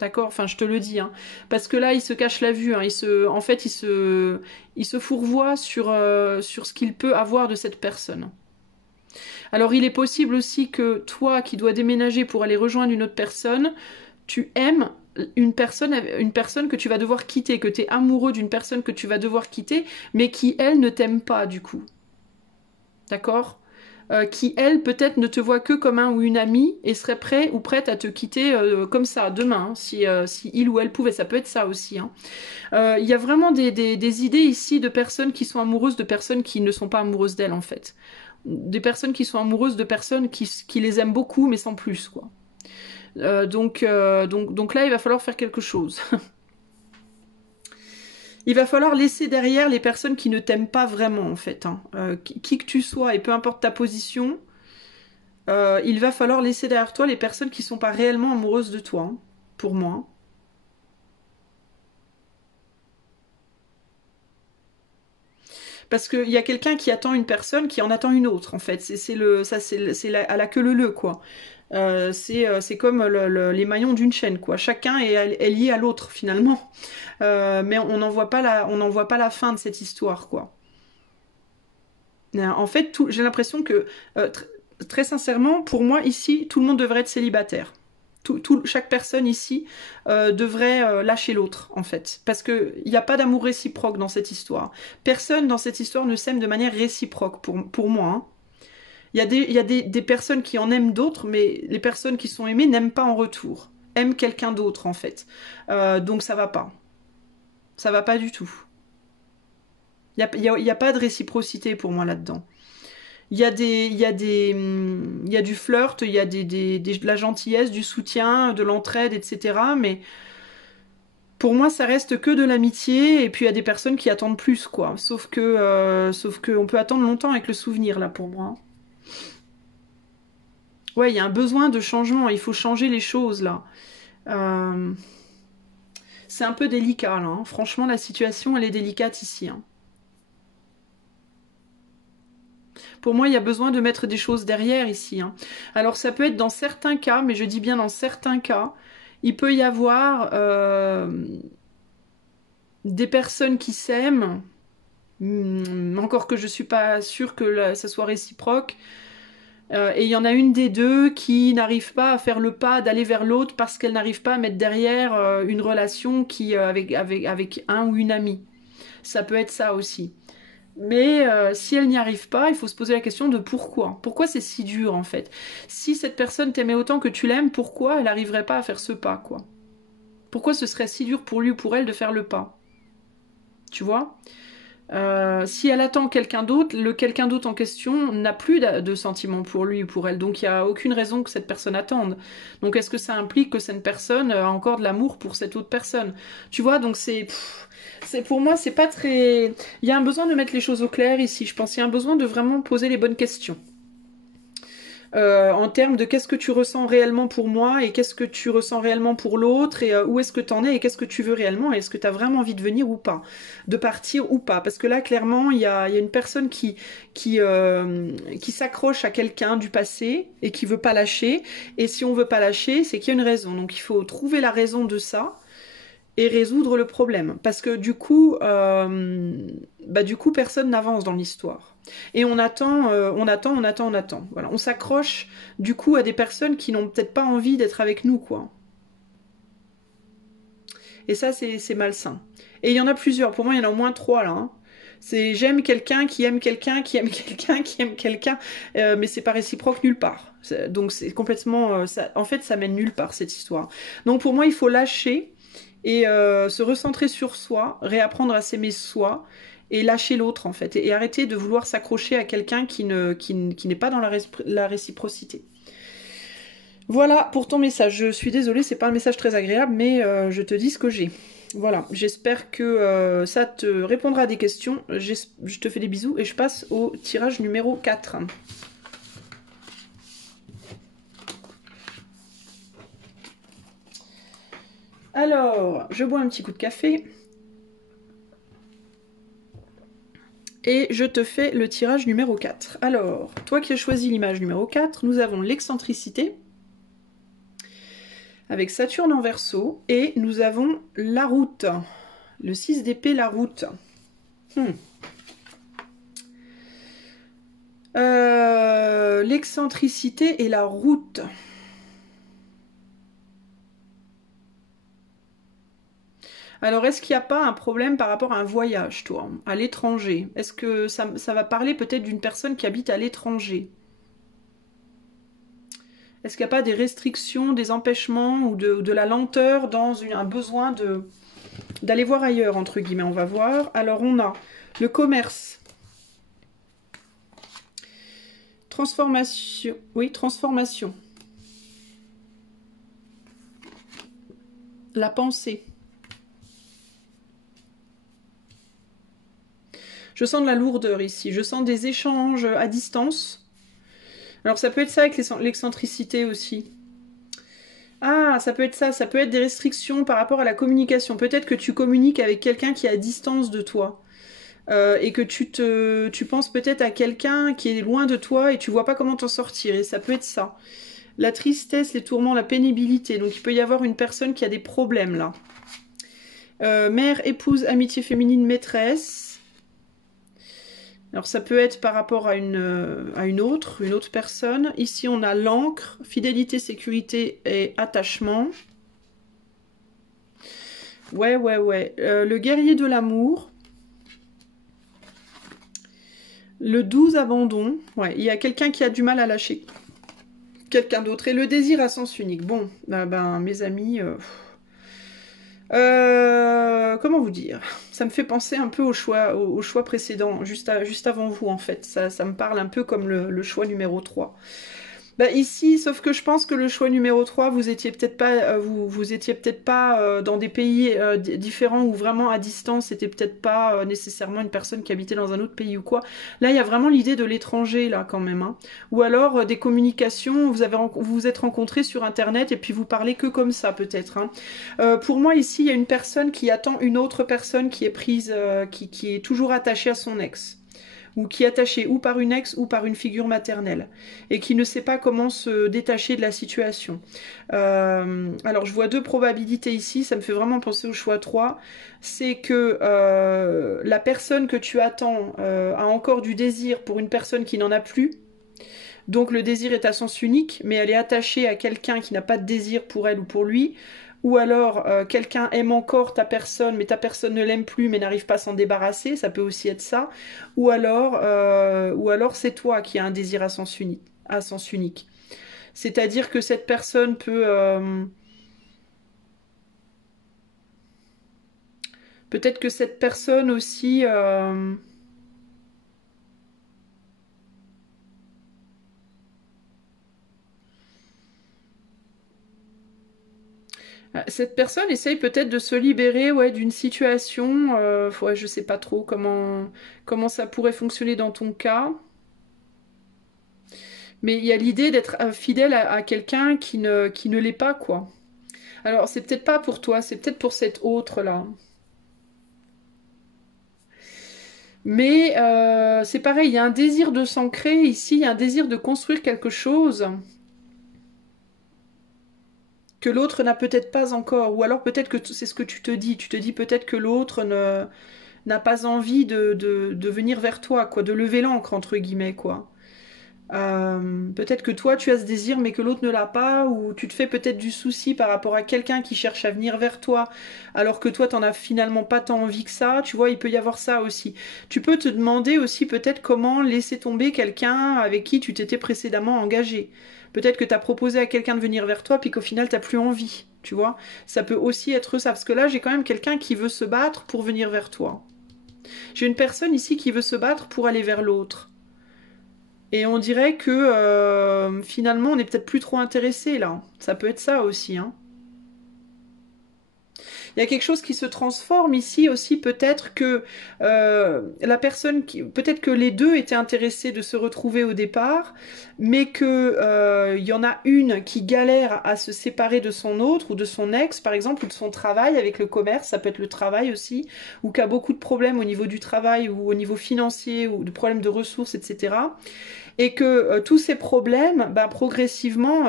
D'accord? Enfin, je te le dis, hein. Parce que là, il se cache la vue, hein. En fait, il se fourvoie sur ce qu'il peut avoir de cette personne. Alors il est possible aussi que toi qui dois déménager pour aller rejoindre une autre personne, tu aimes une personne que tu vas devoir quitter, que tu es amoureux d'une personne que tu vas devoir quitter, mais qui, elle, ne t'aime pas du coup. D'accord? Qui, elle, peut-être ne te voit que comme un ou une amie et serait prêt ou prête à te quitter comme ça, demain, hein, si il ou elle pouvait. Ça peut être ça aussi. Hein. Il y a vraiment des idées ici de personnes qui sont amoureuses de personnes qui ne sont pas amoureuses d'elles, en fait. Des personnes qui sont amoureuses de personnes qui les aiment beaucoup, mais sans plus, quoi. Donc là, il va falloir faire quelque chose. Il va falloir laisser derrière les personnes qui ne t'aiment pas vraiment, en fait. Hein. Qui que tu sois, et peu importe ta position, il va falloir laisser derrière toi les personnes qui ne sont pas réellement amoureuses de toi, hein, pour moi. Parce qu'il y a quelqu'un qui attend une personne qui en attend une autre, en fait. À la queue leu, quoi. C'est comme les maillons d'une chaîne, quoi. Chacun est lié à l'autre, finalement. Mais on n'en voit pas la fin de cette histoire, quoi. En fait, j'ai l'impression que, très sincèrement, pour moi, ici, tout le monde devrait être célibataire. Chaque personne ici devrait lâcher l'autre, en fait. Parce qu'il n'y a pas d'amour réciproque dans cette histoire. Personne dans cette histoire ne s'aime de manière réciproque, pour moi. Hein. Il y a des personnes qui en aiment d'autres, mais les personnes qui sont aimées n'aiment pas en retour. Aiment quelqu'un d'autre, en fait. Donc ça va pas. Ça va pas du tout. Il y a pas de réciprocité pour moi là-dedans. Il y a du flirt, il y a de la gentillesse, du soutien, de l'entraide, etc. Mais pour moi, ça reste que de l'amitié. Et puis il y a des personnes qui attendent plus, quoi. Sauf que on peut attendre longtemps avec le souvenir là pour moi. Ouais, il y a un besoin de changement. Il faut changer les choses là. Euh, C'est un peu délicat là. Hein. Franchement, la situation elle est délicate ici. Hein. Pour moi, il y a besoin de mettre des choses derrière ici. Hein. Alors ça peut être dans certains cas, mais je dis bien dans certains cas, il peut y avoir des personnes qui s'aiment, encore que je suis pas sûre que ça soit réciproque, et il y en a une des deux qui n'arrive pas à faire le pas d'aller vers l'autre parce qu'elle n'arrive pas à mettre derrière une relation avec un ou une amie. Ça peut être ça aussi. Mais si elle n'y arrive pas, il faut se poser la question de pourquoi. Pourquoi c'est si dur en fait? Si cette personne t'aimait autant que tu l'aimes, pourquoi elle n'arriverait pas à faire ce pas, quoi? Pourquoi ce serait si dur pour lui ou pour elle de faire le pas? Tu vois? Si elle attend quelqu'un d'autre, le quelqu'un d'autre en question n'a plus de sentiments pour lui ou pour elle. Donc il n'y a aucune raison que cette personne attende. Donc est-ce que ça implique que cette personne a encore de l'amour pour cette autre personne? Tu vois, donc pour moi, c'est pas très... Il y a un besoin de mettre les choses au clair ici, je pense. Il y a un besoin de vraiment poser les bonnes questions. En termes de qu'est-ce que tu ressens réellement pour moi et qu'est-ce que tu ressens réellement pour l'autre et où est-ce que tu en es et qu'est-ce que tu veux réellement et est-ce que tu as vraiment envie de venir ou pas, de partir ou pas. Parce que là, clairement, il y a une personne qui s'accroche à quelqu'un du passé et qui veut pas lâcher. Et si on veut pas lâcher, c'est qu'il y a une raison. Donc il faut trouver la raison de ça et résoudre le problème. Parce que du coup, personne n'avance dans l'histoire. Et on attend, on attend, on attend, on attend. Voilà, on s'accroche du coup à des personnes qui n'ont peut-être pas envie d'être avec nous, quoi. Et ça, c'est malsain. Et il y en a plusieurs. Pour moi, il y en a au moins trois là. Hein. C'est j'aime quelqu'un qui aime quelqu'un qui aime quelqu'un qui aime quelqu'un, mais c'est pas réciproque nulle part. Donc c'est complètement, en fait, ça mène nulle part cette histoire. Donc pour moi, il faut lâcher et se recentrer sur soi, réapprendre à s'aimer soi et lâcher l'autre en fait et arrêter de vouloir s'accrocher à quelqu'un qui n'est pas dans la réciprocité. Voilà pour ton message. Je suis désolée, c'est pas un message très agréable, mais je te dis ce que j'ai. Voilà, j'espère que ça te répondra à des questions. Je te fais des bisous et je passe au tirage numéro 4. Alors, je bois un petit coup de café. Et je te fais le tirage numéro 4. Alors, toi qui as choisi l'image numéro 4, nous avons l'excentricité avec Saturne en Verseau et nous avons la route. Le 6 d'épée, la route. L'excentricité et la route. Alors, est-ce qu'il n'y a pas un problème par rapport à un voyage, toi, à l'étranger? Est-ce que ça va parler peut-être d'une personne qui habite à l'étranger? Est-ce qu'il n'y a pas des restrictions, des empêchements ou de la lenteur dans un besoin d'aller voir ailleurs, entre guillemets? On va voir. Alors, on a le commerce. Transformation. Oui, transformation. La pensée. Je sens de la lourdeur ici. Je sens des échanges à distance. Alors ça peut être ça avec l'excentricité aussi. Ah, ça peut être ça. Ça peut être des restrictions par rapport à la communication. Peut-être que tu communiques avec quelqu'un qui est à distance de toi. Et que tu penses peut-être à quelqu'un qui est loin de toi et tu vois pas comment t'en sortir. Et ça peut être ça. La tristesse, les tourments, la pénibilité. Donc il peut y avoir une personne qui a des problèmes là. Mère, épouse, amitié féminine, maîtresse. Alors ça peut être par rapport à une autre personne. Ici on a l'encre, fidélité, sécurité et attachement. Ouais. Le guerrier de l'amour. Le doux abandon. Ouais, il y a quelqu'un qui a du mal à lâcher quelqu'un d'autre. Et le désir à sens unique. Bon, mes amis... comment vous dire? Ça me fait penser un peu au choix précédent, juste avant vous en fait. Ça me parle un peu comme le choix numéro 3. Bah ici, sauf que je pense que le choix numéro 3, vous étiez peut-être pas, vous étiez peut-être pas dans des pays différents ou vraiment à distance, c'était peut-être pas nécessairement une personne qui habitait dans un autre pays ou quoi. Là, il y a vraiment l'idée de l'étranger là quand même. Hein. Ou alors des communications, vous vous êtes rencontrés sur internet et puis vous parlez que comme ça peut-être. Hein. Pour moi ici, il y a une personne qui attend une autre personne qui est prise, qui est toujours attachée à son ex ou qui est attaché ou par une ex ou par une figure maternelle, et qui ne sait pas comment se détacher de la situation. Alors je vois deux probabilités ici, ça me fait vraiment penser au choix 3, c'est que la personne que tu attends a encore du désir pour une personne qui n'en a plus, donc le désir est à sens unique, mais elle est attachée à quelqu'un qui n'a pas de désir pour elle ou pour lui, ou alors quelqu'un aime encore ta personne, mais ta personne ne l'aime plus, mais n'arrive pas à s'en débarrasser, ça peut aussi être ça, ou alors c'est toi qui as un désir à sens unique. À sens unique. C'est-à-dire que cette personne peut... peut-être que cette personne aussi... cette personne essaye peut-être de se libérer d'une situation, ouais, je sais pas trop comment ça pourrait fonctionner dans ton cas, mais il y a l'idée d'être fidèle à quelqu'un qui ne l'est pas, quoi. Alors c'est peut-être pas pour toi, c'est peut-être pour cette autre-là. Mais c'est pareil, il y a un désir de s'ancrer ici, il y a un désir de construire quelque chose que l'autre n'a peut-être pas encore, ou alors peut-être que c'est ce que tu te dis peut-être que l'autre n'a pas envie de venir vers toi, quoi, de lever l'ancre, entre guillemets, quoi. Peut-être que toi tu as ce désir mais que l'autre ne l'a pas, ou tu te fais peut-être du souci par rapport à quelqu'un qui cherche à venir vers toi alors que toi t'en as finalement pas tant envie que ça, tu vois, il peut y avoir ça aussi. Tu peux te demander aussi peut-être comment laisser tomber quelqu'un avec qui tu t'étais précédemment engagé. Peut-être que tu as proposé à quelqu'un de venir vers toi puis qu'au final t'as plus envie, tu vois. Ça peut aussi être ça, parce que là j'ai quand même quelqu'un qui veut se battre pour venir vers toi. J'ai une personne ici qui veut se battre pour aller vers l'autre. Et on dirait que finalement on n'est peut-être plus trop intéressé là. Ça peut être ça aussi. Hein. Il y a quelque chose qui se transforme ici aussi, peut-être que la personne peut-être que les deux étaient intéressés de se retrouver au départ, mais que il y en a une qui galère à se séparer de son autre ou de son ex par exemple, ou de son travail avec le commerce, ça peut être le travail aussi, ou qui a beaucoup de problèmes au niveau du travail ou au niveau financier ou de problèmes de ressources, etc. Et que tous ces problèmes, progressivement,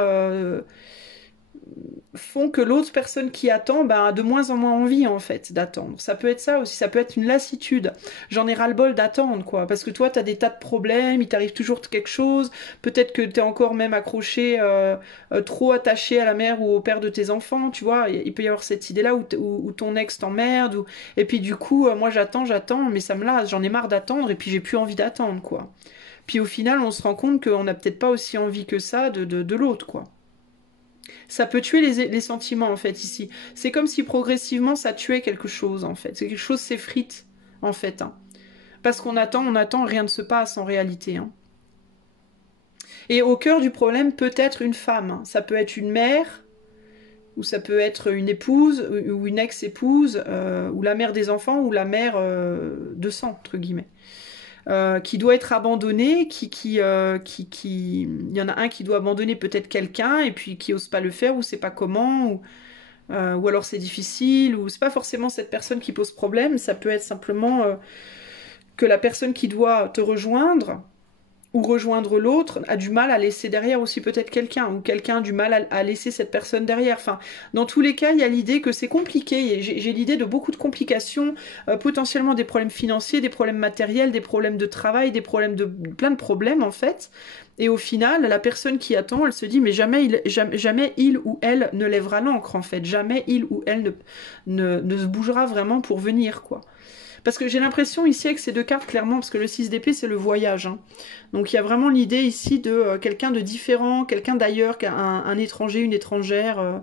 font que l'autre personne qui attend ben, a de moins en moins envie en fait d'attendre. Ça peut être ça aussi, ça peut être une lassitude. J'en ai ras-le-bol d'attendre quoi, parce que toi t'as des tas de problèmes, il t'arrive toujours quelque chose, peut-être que t'es encore même accroché, trop attaché à la mère ou au père de tes enfants, tu vois, il peut y avoir cette idée-là où ton ex t'emmerde, et puis du coup moi j'attends, mais ça me lasse, j'en ai marre d'attendre, et puis j'ai plus envie d'attendre quoi. Puis au final on se rend compte qu'on n'a peut-être pas aussi envie que ça de l'autre quoi. Ça peut tuer les sentiments en fait ici. C'est comme si progressivement ça tuait quelque chose en fait. C'est quelque chose s'effrite en fait. Hein. Parce qu'on attend, rien ne se passe en réalité. Hein. Et au cœur du problème peut être une femme. Hein. Ça peut être une mère, ou ça peut être une épouse, ou une ex-épouse, ou la mère des enfants, ou la mère de sang, entre guillemets. Qui doit être abandonné, il y en a un qui doit abandonner peut-être quelqu'un et puis qui ose pas le faire ou sait pas comment ou alors c'est difficile ou c'est pas forcément cette personne qui pose problème, ça peut être simplement que la personne qui doit te rejoindre ou rejoindre l'autre a du mal à laisser derrière aussi peut-être quelqu'un, ou quelqu'un a du mal à laisser cette personne derrière. Enfin, dans tous les cas, il y a l'idée que c'est compliqué. J'ai l'idée de beaucoup de complications, potentiellement des problèmes financiers, des problèmes matériels, des problèmes de travail, des problèmes de plein de problèmes en fait. Et au final, la personne qui attend, elle se dit mais jamais il ou elle ne lèvera l'encre en fait. Jamais il ou elle ne se bougera vraiment pour venir quoi. Parce que j'ai l'impression ici avec ces deux cartes, clairement, parce que le 6 d'épée, c'est le voyage. Hein. Donc il y a vraiment l'idée ici de quelqu'un de différent, quelqu'un d'ailleurs, un étranger, une étrangère,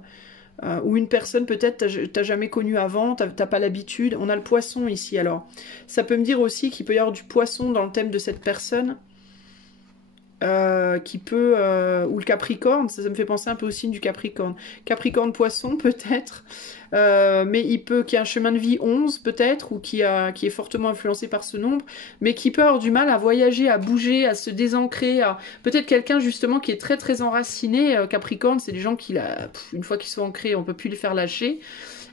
ou une personne peut-être t'as jamais connu avant, t'as pas l'habitude. On a le poisson ici, alors. Ça peut me dire aussi qu'il peut y avoir du poisson dans le thème de cette personne. Qui peut ou le Capricorne, ça me fait penser un peu au signe du Capricorne. Capricorne Poisson peut-être, mais il peut qu'il y ait un chemin de vie 11 peut-être ou qui est fortement influencé par ce nombre, mais qui peut avoir du mal à voyager, à bouger, à se désancrer, à peut-être quelqu'un justement qui est très très enraciné. Capricorne, c'est des gens qui une fois qu'ils sont ancrés, on peut plus les faire lâcher.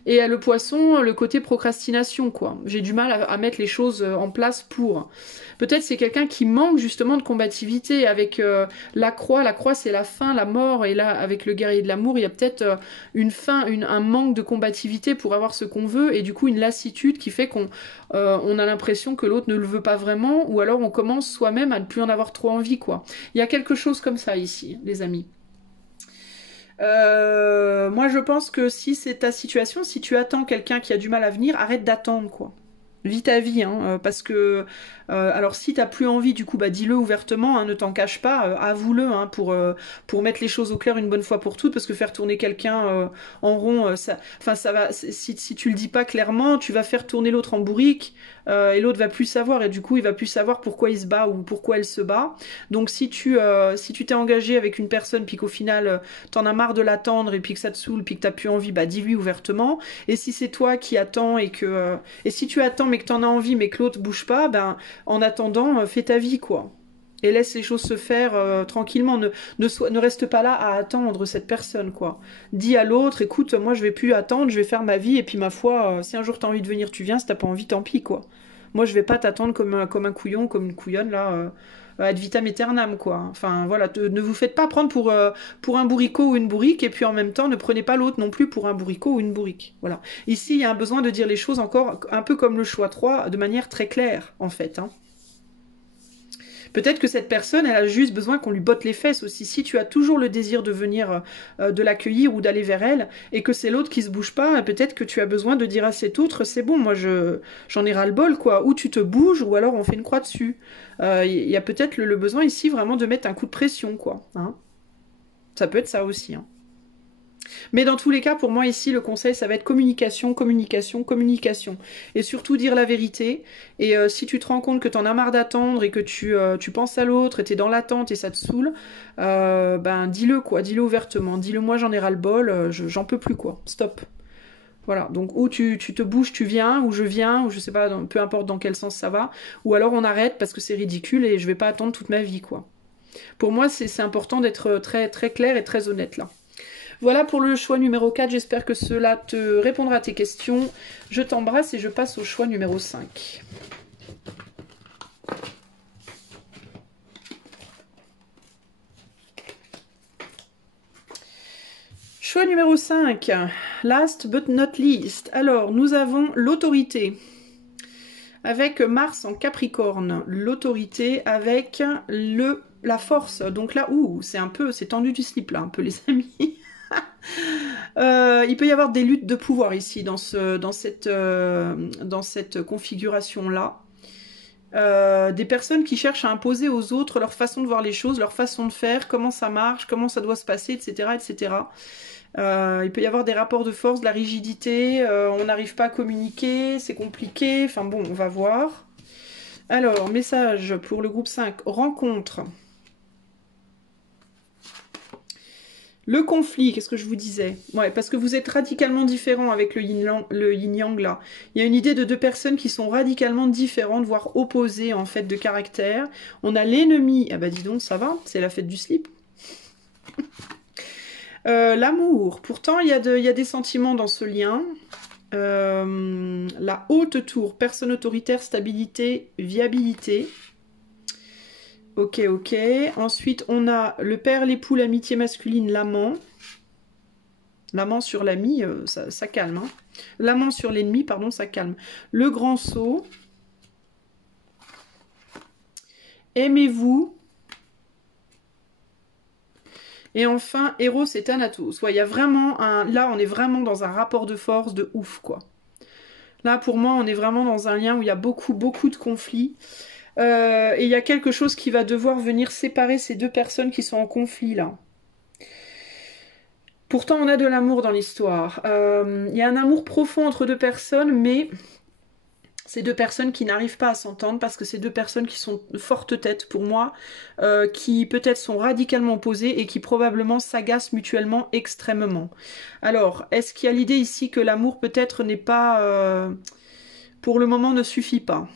Et le poisson, le côté procrastination, quoi. J'ai du mal à mettre les choses en place pour. Peut-être c'est quelqu'un qui manque justement de combativité avec la croix. La croix, c'est la fin, la mort. Et là, avec le guerrier de l'amour, il y a peut-être une fin, un manque de combativité pour avoir ce qu'on veut. Et du coup, une lassitude qui fait qu'on on a l'impression que l'autre ne le veut pas vraiment. Ou alors, on commence soi-même à ne plus en avoir trop envie, quoi. Il y a quelque chose comme ça ici, les amis. Moi, je pense que si c'est ta situation, si tu attends quelqu'un qui a du mal à venir, arrête d'attendre, quoi. Vis ta vie, hein, parce que alors si t'as plus envie, du coup, bah dis-le ouvertement, hein, ne t'en cache pas, avoue-le, hein, pour mettre les choses au clair une bonne fois pour toutes, parce que faire tourner quelqu'un en rond, ça va, si tu le dis pas clairement, tu vas faire tourner l'autre en bourrique, et l'autre va plus savoir, et du coup il va plus savoir pourquoi il se bat ou pourquoi elle se bat. Donc si tu t'es engagé avec une personne, puis qu'au final t'en as marre de l'attendre, et puis que ça te saoule, puis que t'as plus envie, bah dis-lui ouvertement. Et si c'est toi qui attends et si tu attends mais que t'en as envie mais que l'autre bouge pas, ben en attendant, fais ta vie quoi. Et laisse les choses se faire tranquillement. Ne reste pas là à attendre cette personne quoi. Dis à l'autre, écoute, moi je vais plus attendre, je vais faire ma vie et puis ma foi, si un jour t'as envie de venir, tu viens. Si t'as pas envie, tant pis quoi. Moi je vais pas t'attendre comme un couillon, comme une couillonne là. Ad vitam aeternam quoi. Enfin voilà, ne vous faites pas prendre pour un bourricot ou une bourrique et puis en même temps ne prenez pas l'autre non plus pour un bourricot ou une bourrique. Voilà. Ici il y a un besoin de dire les choses encore un peu comme le choix 3 de manière très claire en fait. Hein. Peut-être que cette personne, elle a juste besoin qu'on lui botte les fesses aussi. Si tu as toujours le désir de venir, de l'accueillir ou d'aller vers elle, et que c'est l'autre qui se bouge pas, peut-être que tu as besoin de dire à cet autre, c'est bon, moi j'en ai ras le bol, quoi. Ou tu te bouges, ou alors on fait une croix dessus. Il y a peut-être le besoin ici vraiment de mettre un coup de pression, quoi. Hein, ça peut être ça aussi. Hein. Mais dans tous les cas, pour moi ici, le conseil, ça va être communication, communication, communication. Et surtout dire la vérité. Et si tu te rends compte que t'en as marre d'attendre et que tu penses à l'autre et t'es dans l'attente et ça te saoule, ben dis-le quoi, dis-le ouvertement. Dis-le moi j'en ai ras le bol, j'en peux plus quoi, stop. Voilà, donc ou tu te bouges, tu viens, ou je viens, ou je sais pas, peu importe dans quel sens ça va, ou alors on arrête parce que c'est ridicule et je vais pas attendre toute ma vie quoi. Pour moi c'est important d'être très, très clair et très honnête là. Voilà pour le choix numéro 4, j'espère que cela te répondra à tes questions. Je t'embrasse et je passe au choix numéro 5. Choix numéro 5, last but not least. Alors, nous avons l'autorité, avec Mars en Capricorne. L'autorité avec la force. Donc là, c'est tendu du slip là, un peu les amis. Il peut y avoir des luttes de pouvoir ici, dans cette configuration-là. Des personnes qui cherchent à imposer aux autres leur façon de voir les choses, leur façon de faire, comment ça marche, comment ça doit se passer, etc. etc. Il peut y avoir des rapports de force, de la rigidité, on n'arrive pas à communiquer, c'est compliqué, enfin bon, on va voir. Alors, message pour le groupe 5, rencontre. Le conflit, qu'est-ce que je vous disais? Ouais, parce que vous êtes radicalement différents avec le yin-yang là. Il y a une idée de deux personnes qui sont radicalement différentes, voire opposées en fait de caractère. On a l'ennemi, ah bah dis donc, ça va, c'est la fête du slip. L'amour, pourtant il y a des sentiments dans ce lien. La haute tour, personne autoritaire, stabilité, viabilité. Ok, ok. Ensuite, on a le père, l'époux, l'amitié masculine, l'amant. L'amant sur l'ami, ça calme. Hein. L'amant sur l'ennemi, pardon, ça calme. Le grand sceau. Aimez-vous. Et enfin, Eros et Thanatos. Ouais, il y a vraiment un... Là, on est vraiment dans un rapport de force de ouf, quoi. Là, pour moi, on est vraiment dans un lien où il y a beaucoup, beaucoup de conflits. Et il y a quelque chose qui va devoir venir séparer ces deux personnes qui sont en conflit, là. Pourtant, on a de l'amour dans l'histoire. Il y a un amour profond entre deux personnes, mais ces deux personnes qui n'arrivent pas à s'entendre parce que c'est deux personnes qui sont de fortes têtes pour moi, qui peut-être sont radicalement opposées et qui probablement s'agacent mutuellement extrêmement. Alors, est-ce qu'il y a l'idée ici que l'amour peut-être n'est pas... pour le moment ne suffit pas?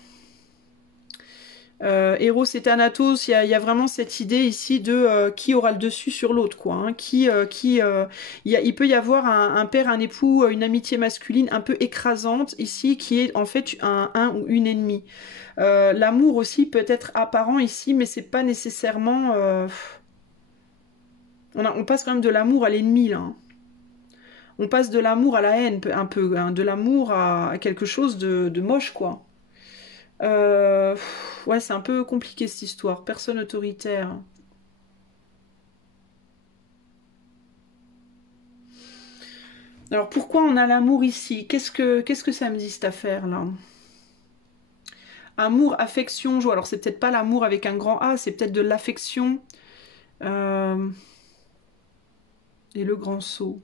Eros et Thanatos, il y a vraiment cette idée ici de qui aura le dessus sur l'autre, quoi. Hein, il peut y avoir un père, un époux, une amitié masculine un peu écrasante ici, qui est en fait un ou une ennemie. L'amour aussi peut être apparent ici, mais c'est pas nécessairement... On passe quand même de l'amour à l'ennemi, là. Hein. On passe de l'amour à la haine, un peu, hein, de l'amour à quelque chose de moche, quoi. Ouais, c'est un peu compliqué cette histoire. Personne autoritaire. Alors pourquoi on a l'amour ici? Qu'est-ce que ça me dit cette affaire-là? Amour, affection, joie. Alors c'est peut-être pas l'amour avec un grand A, c'est peut-être de l'affection. Et le grand saut.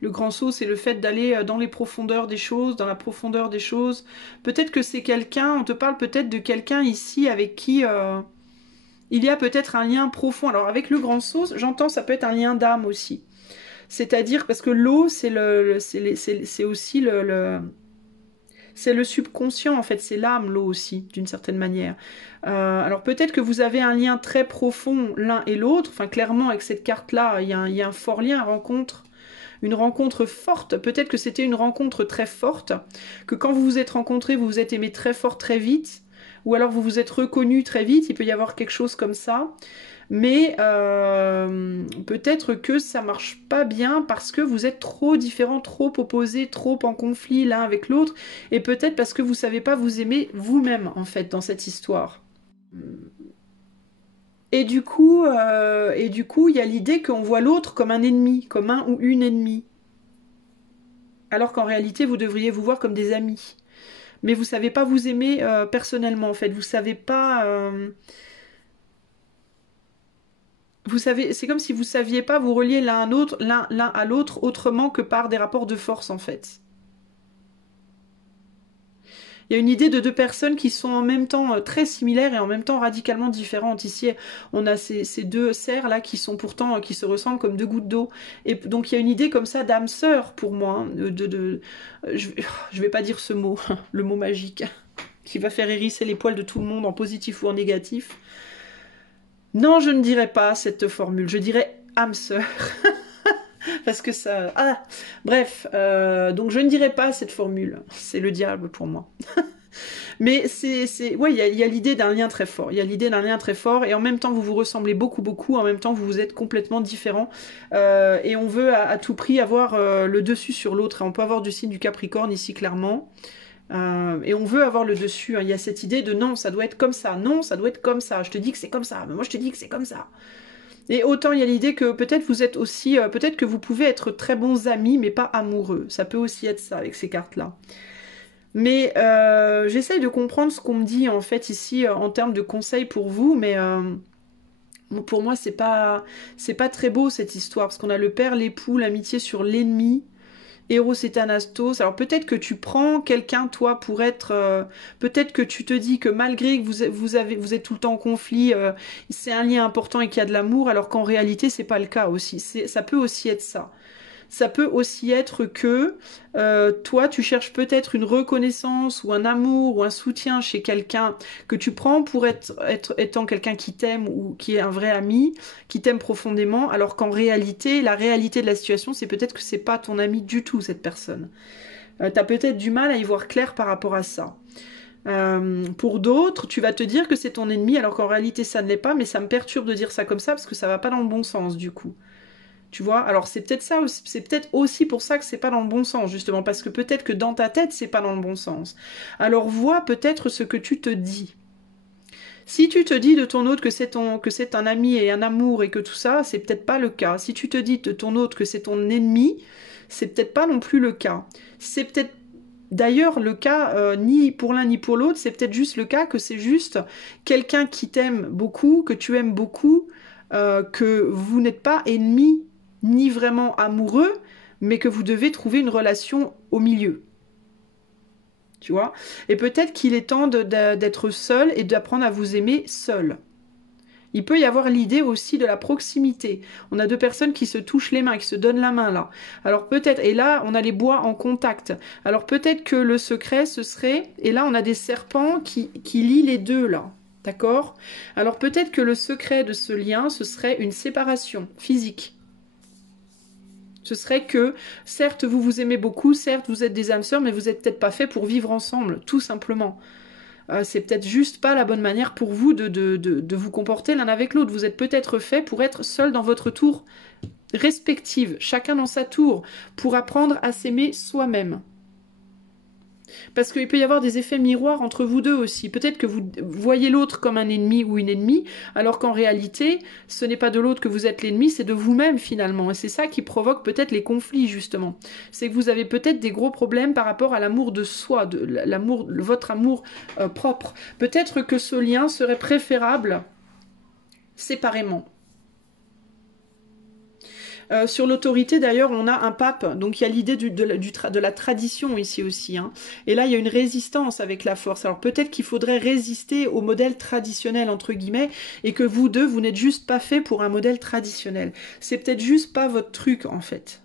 Le grand saut, c'est le fait d'aller dans les profondeurs des choses, dans la profondeur des choses. Peut-être que c'est quelqu'un, on te parle peut-être de quelqu'un ici avec qui il y a peut-être un lien profond. Alors avec le grand saut, j'entends ça peut être un lien d'âme aussi. C'est-à-dire parce que l'eau, c'est aussi c'est le subconscient en fait, c'est l'âme l'eau aussi d'une certaine manière. Alors peut-être que vous avez un lien très profond l'un et l'autre. Enfin clairement avec cette carte-là, il y a un fort lien, une rencontre forte. Peut-être que c'était une rencontre très forte, que quand vous vous êtes rencontrés, vous vous êtes aimés très fort très vite, ou alors vous vous êtes reconnus très vite. Il peut y avoir quelque chose comme ça. Mais peut-être que ça marche pas bien parce que vous êtes trop différents, trop opposés, trop en conflit l'un avec l'autre, et peut-être parce que vous savez pas vous aimer vous-même en fait dans cette histoire. Et du coup, il y a l'idée qu'on voit l'autre comme un ennemi, comme un ou une ennemie, alors qu'en réalité vous devriez vous voir comme des amis. Mais vous savez pas vous aimer personnellement en fait, vous savez pas. Vous savez, c'est comme si vous saviez pas vous relier l'un à l'autre autrement que par des rapports de force en fait. Il y a une idée de deux personnes qui sont en même temps très similaires et en même temps radicalement différentes. Ici, on a ces deux serres là qui sont pourtant qui se ressemblent comme deux gouttes d'eau. Et donc il y a une idée comme ça d'âme sœur pour moi. Hein, je vais pas dire ce mot, le mot magique, qui va faire hérisser les poils de tout le monde en positif ou en négatif. Non, je ne dirais pas cette formule, je dirais âme sœur. Parce que ça... Ah, bref, donc je ne dirais pas cette formule, c'est le diable pour moi. Mais ouais, il y a l'idée d'un lien très fort. Il y a l'idée d'un lien très fort, et en même temps, vous vous ressemblez beaucoup, beaucoup. En même temps, vous êtes complètement différents. Et on veut à tout prix avoir le dessus sur l'autre. On peut avoir du signe du Capricorne ici, clairement. Et on veut avoir le dessus. Hein. Il y a cette idée de non, ça doit être comme ça. Non, ça doit être comme ça. Je te dis que c'est comme ça. Mais moi, je te dis que c'est comme ça. Et autant il y a l'idée que peut-être vous êtes aussi, peut-être que vous pouvez être très bons amis, mais pas amoureux. Ça peut aussi être ça avec ces cartes-là. Mais j'essaye de comprendre ce qu'on me dit en fait ici en termes de conseils pour vous, mais pour moi c'est pas très beau cette histoire, parce qu'on a le père, l'époux, l'amitié sur l'ennemi. Eros et Thanastos. Alors peut-être que tu prends quelqu'un, toi, pour être... peut-être que tu te dis que malgré que vous êtes tout le temps en conflit, c'est un lien important et qu'il y a de l'amour, alors qu'en réalité, c'est pas le cas aussi. Ça peut aussi être ça. Ça peut aussi être que toi, tu cherches peut-être une reconnaissance ou un amour ou un soutien chez quelqu'un que tu prends pour étant quelqu'un qui t'aime ou qui est un vrai ami, qui t'aime profondément, alors qu'en réalité, la réalité de la situation, c'est peut-être que c'est pas ton ami du tout, cette personne. T'as peut-être du mal à y voir clair par rapport à ça. Pour d'autres, tu vas te dire que c'est ton ennemi, alors qu'en réalité, ça ne l'est pas, mais ça me perturbe de dire ça comme ça, parce que ça va pas dans le bon sens, du coup. Tu vois, alors c'est peut-être ça, c'est peut-être aussi pour ça que c'est pas dans le bon sens, justement, parce que peut-être que dans ta tête, c'est pas dans le bon sens. Alors vois peut-être ce que tu te dis. Si tu te dis de ton autre que c'est un ami et un amour et que tout ça, c'est peut-être pas le cas. Si tu te dis de ton autre que c'est ton ennemi, c'est peut-être pas non plus le cas. C'est peut-être d'ailleurs le cas ni pour l'un ni pour l'autre, c'est peut-être juste le cas que c'est juste quelqu'un qui t'aime beaucoup, que tu aimes beaucoup, que vous n'êtes pas ennemis ni vraiment amoureux, mais que vous devez trouver une relation au milieu. Tu vois? Et peut-être qu'il est temps d'être seul et d'apprendre à vous aimer seul. Il peut y avoir l'idée aussi de la proximité. On a deux personnes qui se touchent les mains, qui se donnent la main là. Alors peut-être, et là on a les bois en contact. Alors peut-être que le secret ce serait, et là on a des serpents qui lient les deux là. D'accord? Alors peut-être que le secret de ce lien, ce serait une séparation physique. Ce serait que, certes, vous vous aimez beaucoup, certes, vous êtes des âmes sœurs, mais vous n'êtes peut-être pas fait pour vivre ensemble, tout simplement. C'est peut-être juste pas la bonne manière pour vous de vous comporter l'un avec l'autre. Vous êtes peut-être fait pour être seul dans votre tour respective, chacun dans sa tour, pour apprendre à s'aimer soi-même. Parce qu'il peut y avoir des effets miroirs entre vous deux aussi. Peut-être que vous voyez l'autre comme un ennemi ou une ennemie, alors qu'en réalité, ce n'est pas de l'autre que vous êtes l'ennemi, c'est de vous-même finalement. Et c'est ça qui provoque peut-être les conflits justement. C'est que vous avez peut-être des gros problèmes par rapport à l'amour de soi, votre amour propre. Peut-être que ce lien serait préférable séparément. Sur l'autorité, d'ailleurs, on a un pape, donc il y a l'idée de la tradition ici aussi. Hein. Et là, il y a une résistance avec la force. Alors peut-être qu'il faudrait résister au modèle traditionnel, entre guillemets, et que vous deux, vous n'êtes juste pas fait pour un modèle traditionnel. C'est peut-être juste pas votre truc, en fait.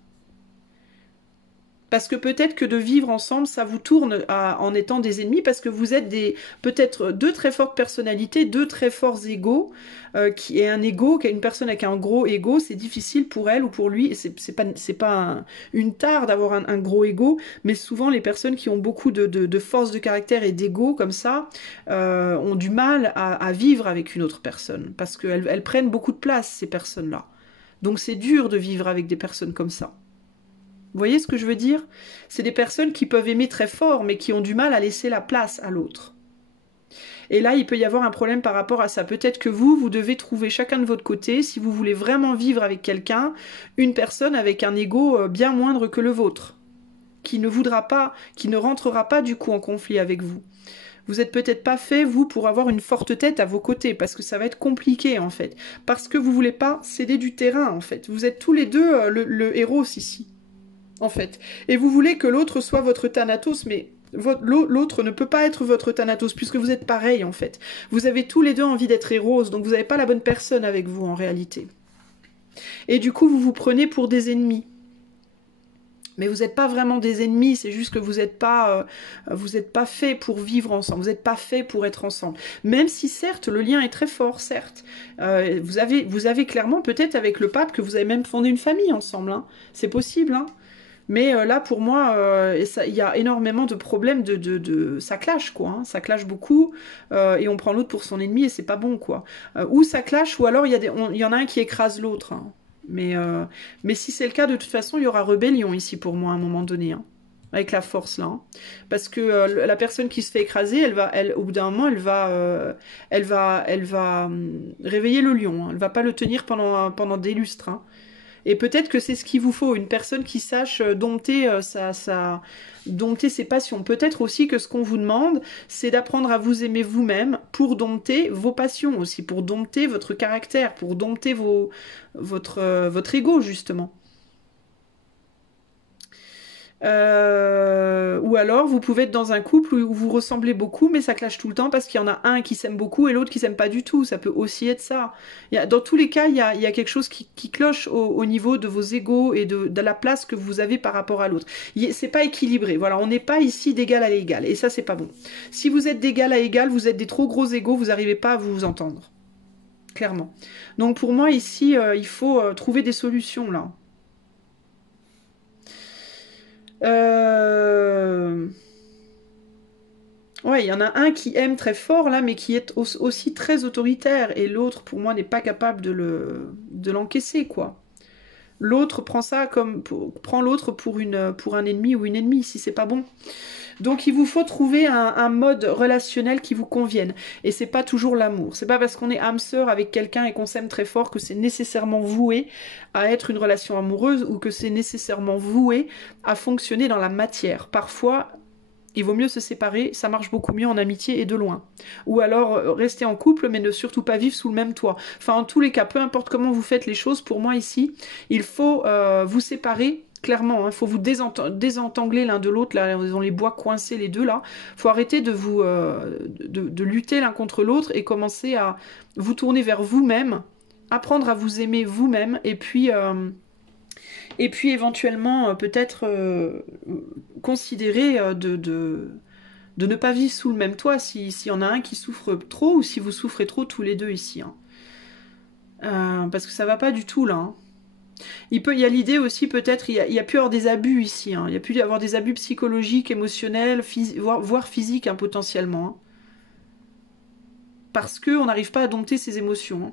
Parce que peut-être que de vivre ensemble, ça vous tourne en étant des ennemis, parce que vous êtes peut-être deux très fortes personnalités, deux très forts égos, qui est un ego, une personne avec un gros ego, c'est difficile pour elle ou pour lui, c'est pas une tare d'avoir un gros ego, mais souvent les personnes qui ont beaucoup de force de caractère et d'ego comme ça, ont du mal à vivre avec une autre personne, parce qu'elles prennent beaucoup de place, ces personnes-là. Donc c'est dur de vivre avec des personnes comme ça. Vous voyez ce que je veux dire? C'est des personnes qui peuvent aimer très fort, mais qui ont du mal à laisser la place à l'autre. Et là, il peut y avoir un problème par rapport à ça. Peut-être que vous devez trouver chacun de votre côté, si vous voulez vraiment vivre avec quelqu'un, une personne avec un ego bien moindre que le vôtre, qui ne voudra pas, qui ne rentrera pas du coup en conflit avec vous. Vous n'êtes peut-être pas fait, vous, pour avoir une forte tête à vos côtés, parce que ça va être compliqué, en fait. Parce que vous voulez pas céder du terrain, en fait. Vous êtes tous les deux le héros ici. En fait. Et vous voulez que l'autre soit votre Thanatos, mais l'autre ne peut pas être votre Thanatos, puisque vous êtes pareil, en fait. Vous avez tous les deux envie d'être héros, donc vous n'avez pas la bonne personne avec vous, en réalité. Et du coup, vous vous prenez pour des ennemis. Mais vous n'êtes pas vraiment des ennemis, c'est juste que vous n'êtes pas fait pour vivre ensemble, vous n'êtes pas fait pour être ensemble. Même si certes, le lien est très fort, certes. Vous avez clairement, peut-être avec le pape, que vous avez même fondé une famille ensemble. Hein. C'est possible, hein. Mais là, pour moi, il y a énormément de problèmes ça clash, quoi. Hein. Ça clash beaucoup, et on prend l'autre pour son ennemi, et c'est pas bon, quoi. Ou ça clash, ou alors il y en a un qui écrase l'autre. Hein. Mais si c'est le cas, de toute façon, il y aura rébellion ici, pour moi, à un moment donné. Hein. Avec la force, là. Hein. Parce que la personne qui se fait écraser, au bout d'un moment, elle va réveiller le lion. Hein. Elle va pas le tenir pendant des lustres. Hein. Et peut-être que c'est ce qu'il vous faut, une personne qui sache dompter ses passions. Peut-être aussi que ce qu'on vous demande, c'est d'apprendre à vous aimer vous-même pour dompter vos passions aussi, pour dompter votre caractère, pour dompter votre ego, justement. Ou alors vous pouvez être dans un couple où vous ressemblez beaucoup mais ça clash tout le temps parce qu'il y en a un qui s'aime beaucoup et l'autre qui s'aime pas du tout, ça peut aussi être ça. Dans tous les cas il y a quelque chose qui cloche au niveau de vos égos et de la place que vous avez par rapport à l'autre. C'est pas équilibré, voilà, on n'est pas ici d'égal à égal et ça c'est pas bon. Si vous êtes d'égal à égal, vous êtes des trop gros égos, vous n'arrivez pas à vous entendre, clairement. Donc pour moi ici il faut trouver des solutions là. Ouais, il y en a un qui aime très fort là, mais qui est aussi très autoritaire, et l'autre, pour moi, n'est pas capable de l'encaisser, quoi. L'autre prend ça prend l'autre pour un ennemi ou une ennemie, si c'est pas bon. Donc il vous faut trouver un mode relationnel qui vous convienne. Et c'est pas toujours l'amour. C'est pas parce qu'on est âme sœur avec quelqu'un et qu'on s'aime très fort que c'est nécessairement voué à être une relation amoureuse ou que c'est nécessairement voué à fonctionner dans la matière. Parfois, il vaut mieux se séparer, ça marche beaucoup mieux en amitié et de loin. Ou alors rester en couple mais ne surtout pas vivre sous le même toit. Enfin en tous les cas, peu importe comment vous faites les choses, pour moi ici, il faut vous séparer. Clairement, il hein, faut vous désentangler l'un de l'autre, là, ils ont les bois coincés les deux là. Il faut arrêter de lutter l'un contre l'autre et commencer à vous tourner vers vous-même, apprendre à vous aimer vous-même, et puis éventuellement peut-être considérer de ne pas vivre sous le même toit s'il y en a un qui souffre trop ou si vous souffrez trop tous les deux ici. Hein. Parce que ça va pas du tout là. Hein. Il y a l'idée aussi peut-être, il y a pu y avoir des abus ici, hein. Il y a pu y avoir des abus psychologiques, émotionnels, voire physiques hein, potentiellement. Hein. Parce qu'on n'arrive pas à dompter ses émotions. Hein.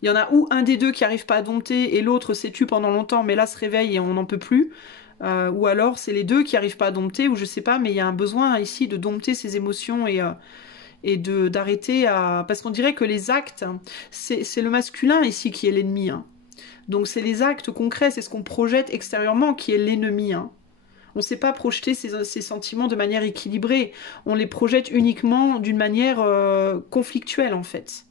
Il y en a ou un des deux qui n'arrive pas à dompter et l'autre s'est tu pendant longtemps mais là se réveille et on n'en peut plus. Ou alors c'est les deux qui n'arrivent pas à dompter ou je sais pas, mais il y a un besoin ici de dompter ses émotions et d'arrêter à... Parce qu'on dirait que les actes, c'est le masculin ici qui est l'ennemi. Hein. Donc c'est les actes concrets, c'est ce qu'on projette extérieurement qui est l'ennemi. Hein. On ne sait pas projeter ces sentiments de manière équilibrée. On les projette uniquement d'une manière conflictuelle en fait.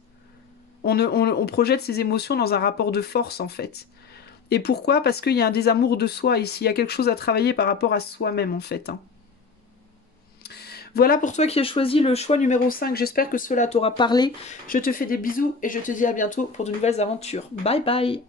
On projette ses émotions dans un rapport de force en fait. Et pourquoi? Parce qu'il y a un désamour de soi ici. Il y a quelque chose à travailler par rapport à soi-même en fait. Hein. Voilà pour toi qui as choisi le choix numéro 5. J'espère que cela t'aura parlé. Je te fais des bisous et je te dis à bientôt pour de nouvelles aventures. Bye bye!